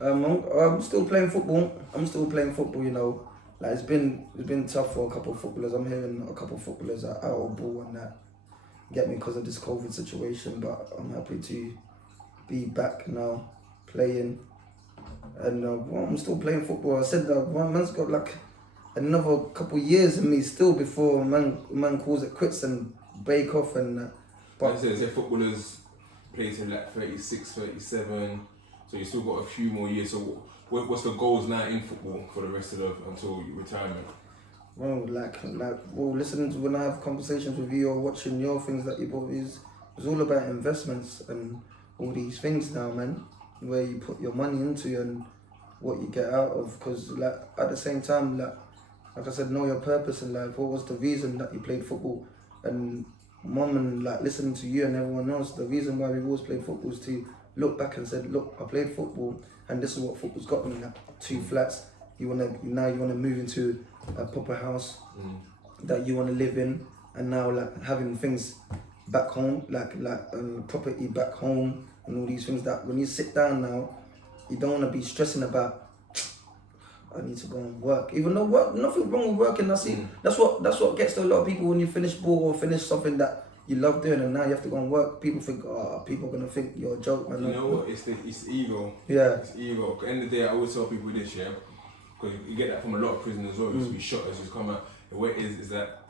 I'm still playing football. You know, like it's been tough for a couple of footballers. I'm hearing a couple of footballers are out of ball and that, get me, because of this COVID situation. But I'm happy to be back now playing, and I'm still playing football. I said that one man's got like another couple of years in me still before man calls it quits and break off and. But I say footballers play till like 36, 37. So you still got a few more years. So what's the goals now in football for the rest of until retirement? Well, listening to when I have conversations with you or watching your things that you bought is all about investments and all these things now, man. Where you put your money into and what you get out of. Because like at the same time, like I said, know your purpose in life. What was the reason that you played football? And mum and like listening to you and everyone else, the reason why we've always played football is to look back and said, look, I played football and this is what football's got me, like 2 flats. You wanna move into a proper house that you wanna live in, and now like having things back home, like property back home and all these things that when you sit down now, you don't wanna be stressing about I need to go and work. Even though work, nothing wrong with working, that's it. That's what gets to a lot of people when you finish ball or finish something that you love doing and now you have to go and work. People think, people are gonna think you're a joke, man. You know what? It's ego. Yeah. It's ego. At the end of the day, I always tell people this, yeah, because you get that from a lot of prisoners as well. You used to be shot as you come out. The way it is that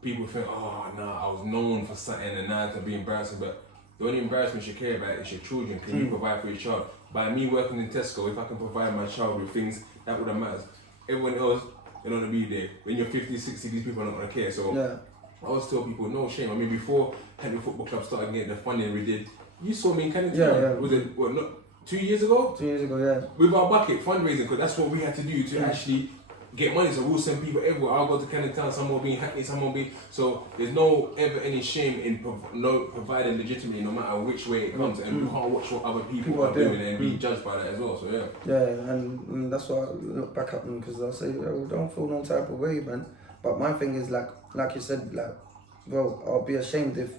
people think, I was known for something and now it's be embarrassing. But the only embarrassment you care about is your children. Can you provide for your child? By me working in Tesco, if I can provide my child with things, that would have mattered. Everyone else, they're not gonna be there. When you're 50, 60, these people are not gonna care. So I always tell people, no shame. I mean, before Henry Football Club started getting the funding we did, you saw me in Kennington. Yeah. Was it, 2 years ago? 2 years ago, yeah. With our bucket fundraising, because that's what we had to do to actually get money. So we'll send people everywhere. I'll go to Kennington, some will be in Hackney, some will be. So there's no ever any shame in providing legitimately, no matter which way it comes. And we can't watch what other people are doing and be judged by that as well. So yeah, and that's why I look back at them, because I say, don't feel no type of way, man. But my thing is like you said, like, bro, I'll be ashamed if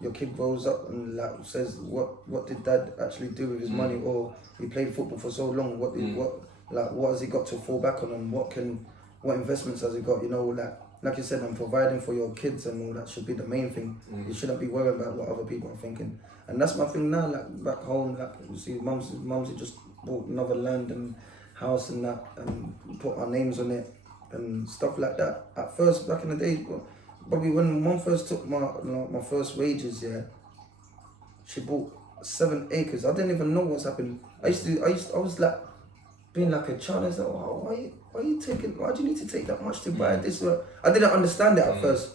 your kid grows up and like says, what did dad actually do with his money, or he played football for so long, what has he got to fall back on, and what investments has he got? You know, like you said, I'm providing for your kids and all that should be the main thing. You shouldn't be worried about what other people are thinking. And that's my thing now, like back home, like you see mumsy just bought another land and house and that and put our names on it and stuff like that. At first, back in the day, probably when mum first took my first wages, yeah, she bought 7 acres. I didn't even know what's happening. I was like being like a child. I was like, why do you need to take that much to buy this? I didn't understand it at first,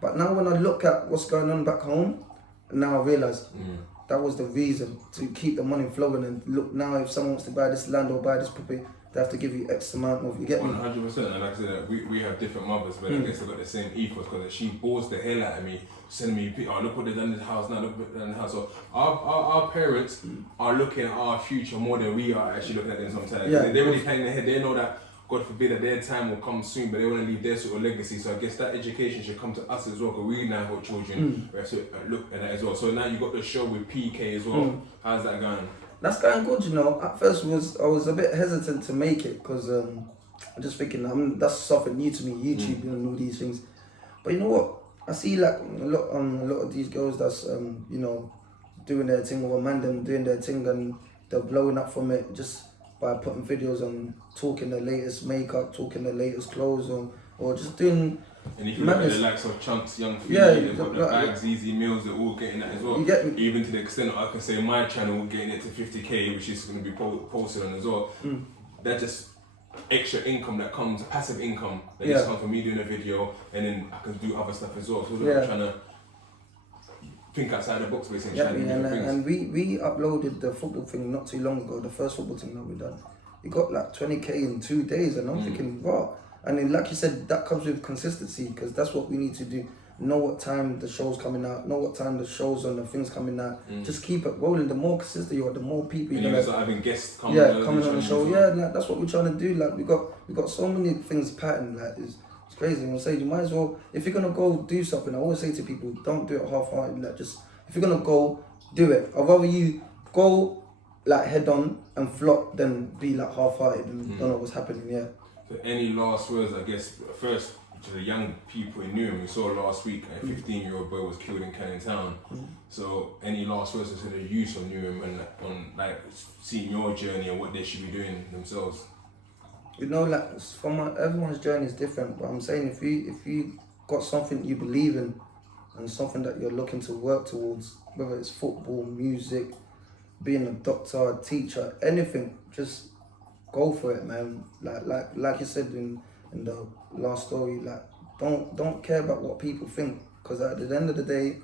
but now when I look at what's going on back home, now I realise that was the reason, to keep the money flowing. And look, now if someone wants to buy this land or buy this property, they have to give you X amount of, you get me? 100%. And like I said, we have different mothers, but I guess they've got the same ethos, because she balls the hell out of me, sending me, oh, look what they've done in this house now, look what they've done in the house. So our parents are looking at our future more than we are actually looking at them sometimes. Yeah. They're really planning ahead. They know that, God forbid, that their time will come soon, but they want to leave their sort of legacy. So I guess that education should come to us as well, because we now got children. We have to look at that as well. So now you got the show with PK as well. How's that going? That's going good, you know. At first I was a bit hesitant to make it, because I'm just thinking, that's something new to me, YouTube and all these things. But you know what? I see like a lot of these girls that's you know, doing their thing, or man them doing their thing, and they're blowing up from it just by putting videos on, talking the latest makeup, talking the latest clothes, or just doing. And if you look at the likes of Chunks, Young Fee, they've got the bags, easy meals, they're all getting that as well. You get me? Even to the extent I can say my channel getting it to 50k, which is going to be posted on as well. That's just extra income that comes, passive income that just comes from me doing a video, and then I can do other stuff as well. So we're trying to think outside the box, basically. And we uploaded the football thing not too long ago, the first football thing that we done. It got like 20k in 2 days, and I'm thinking, wow. And then, like you said, that comes with consistency, because that's what we need to do. Know what time the show's coming out, know what time the shows and the things coming out. Just keep it rolling. The more consistent you are, the more people you're gonna start having guests coming on the show. Yeah, like, that's what we're trying to do. Like we got so many things patterned. Like it's crazy. And I say, you might as well, if you're gonna go do something, I always say to people, don't do it half-hearted. Like, just if you're gonna go, do it. I'd rather you go like head on and flop than be like half-hearted and don't know what's happening. Yeah. So any last words, I guess, first to the young people in Newham? We saw last week a 15-year-old boy was killed in Canning Town. So any last words to the youth of Newham and on like seeing your journey and what they should be doing themselves? You know, like everyone's journey is different, but I'm saying if you got something you believe in and something that you're looking to work towards, whether it's football, music, being a doctor, a teacher, anything, just go for it, man. Like you said in the last story, like don't care about what people think, because at the end of the day,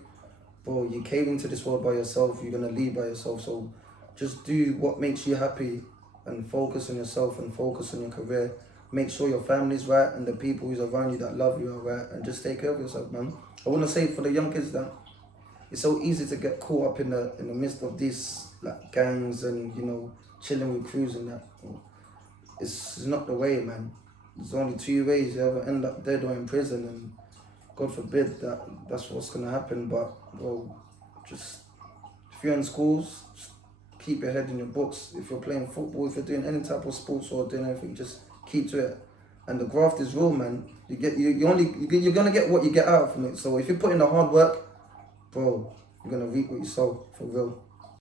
bro, you came into this world by yourself. You're gonna leave by yourself. So just do what makes you happy and focus on yourself and focus on your career. Make sure your family's right and the people who's around you that love you are right, and just take care of yourself, man. I want to say for the young kids that it's so easy to get caught up in the midst of these like gangs and, you know, chilling with crews and that. It's not the way, man. There's only 2 ways. You either end up dead or in prison, and God forbid that's what's gonna happen. But bro, just if you're in schools, just keep your head in your books. If you're playing football, if you're doing any type of sports or doing anything, just keep to it. And the graft is real, man. You're gonna get what you get out from it. So if you put in the hard work, bro, you're gonna reap what you sow, for real.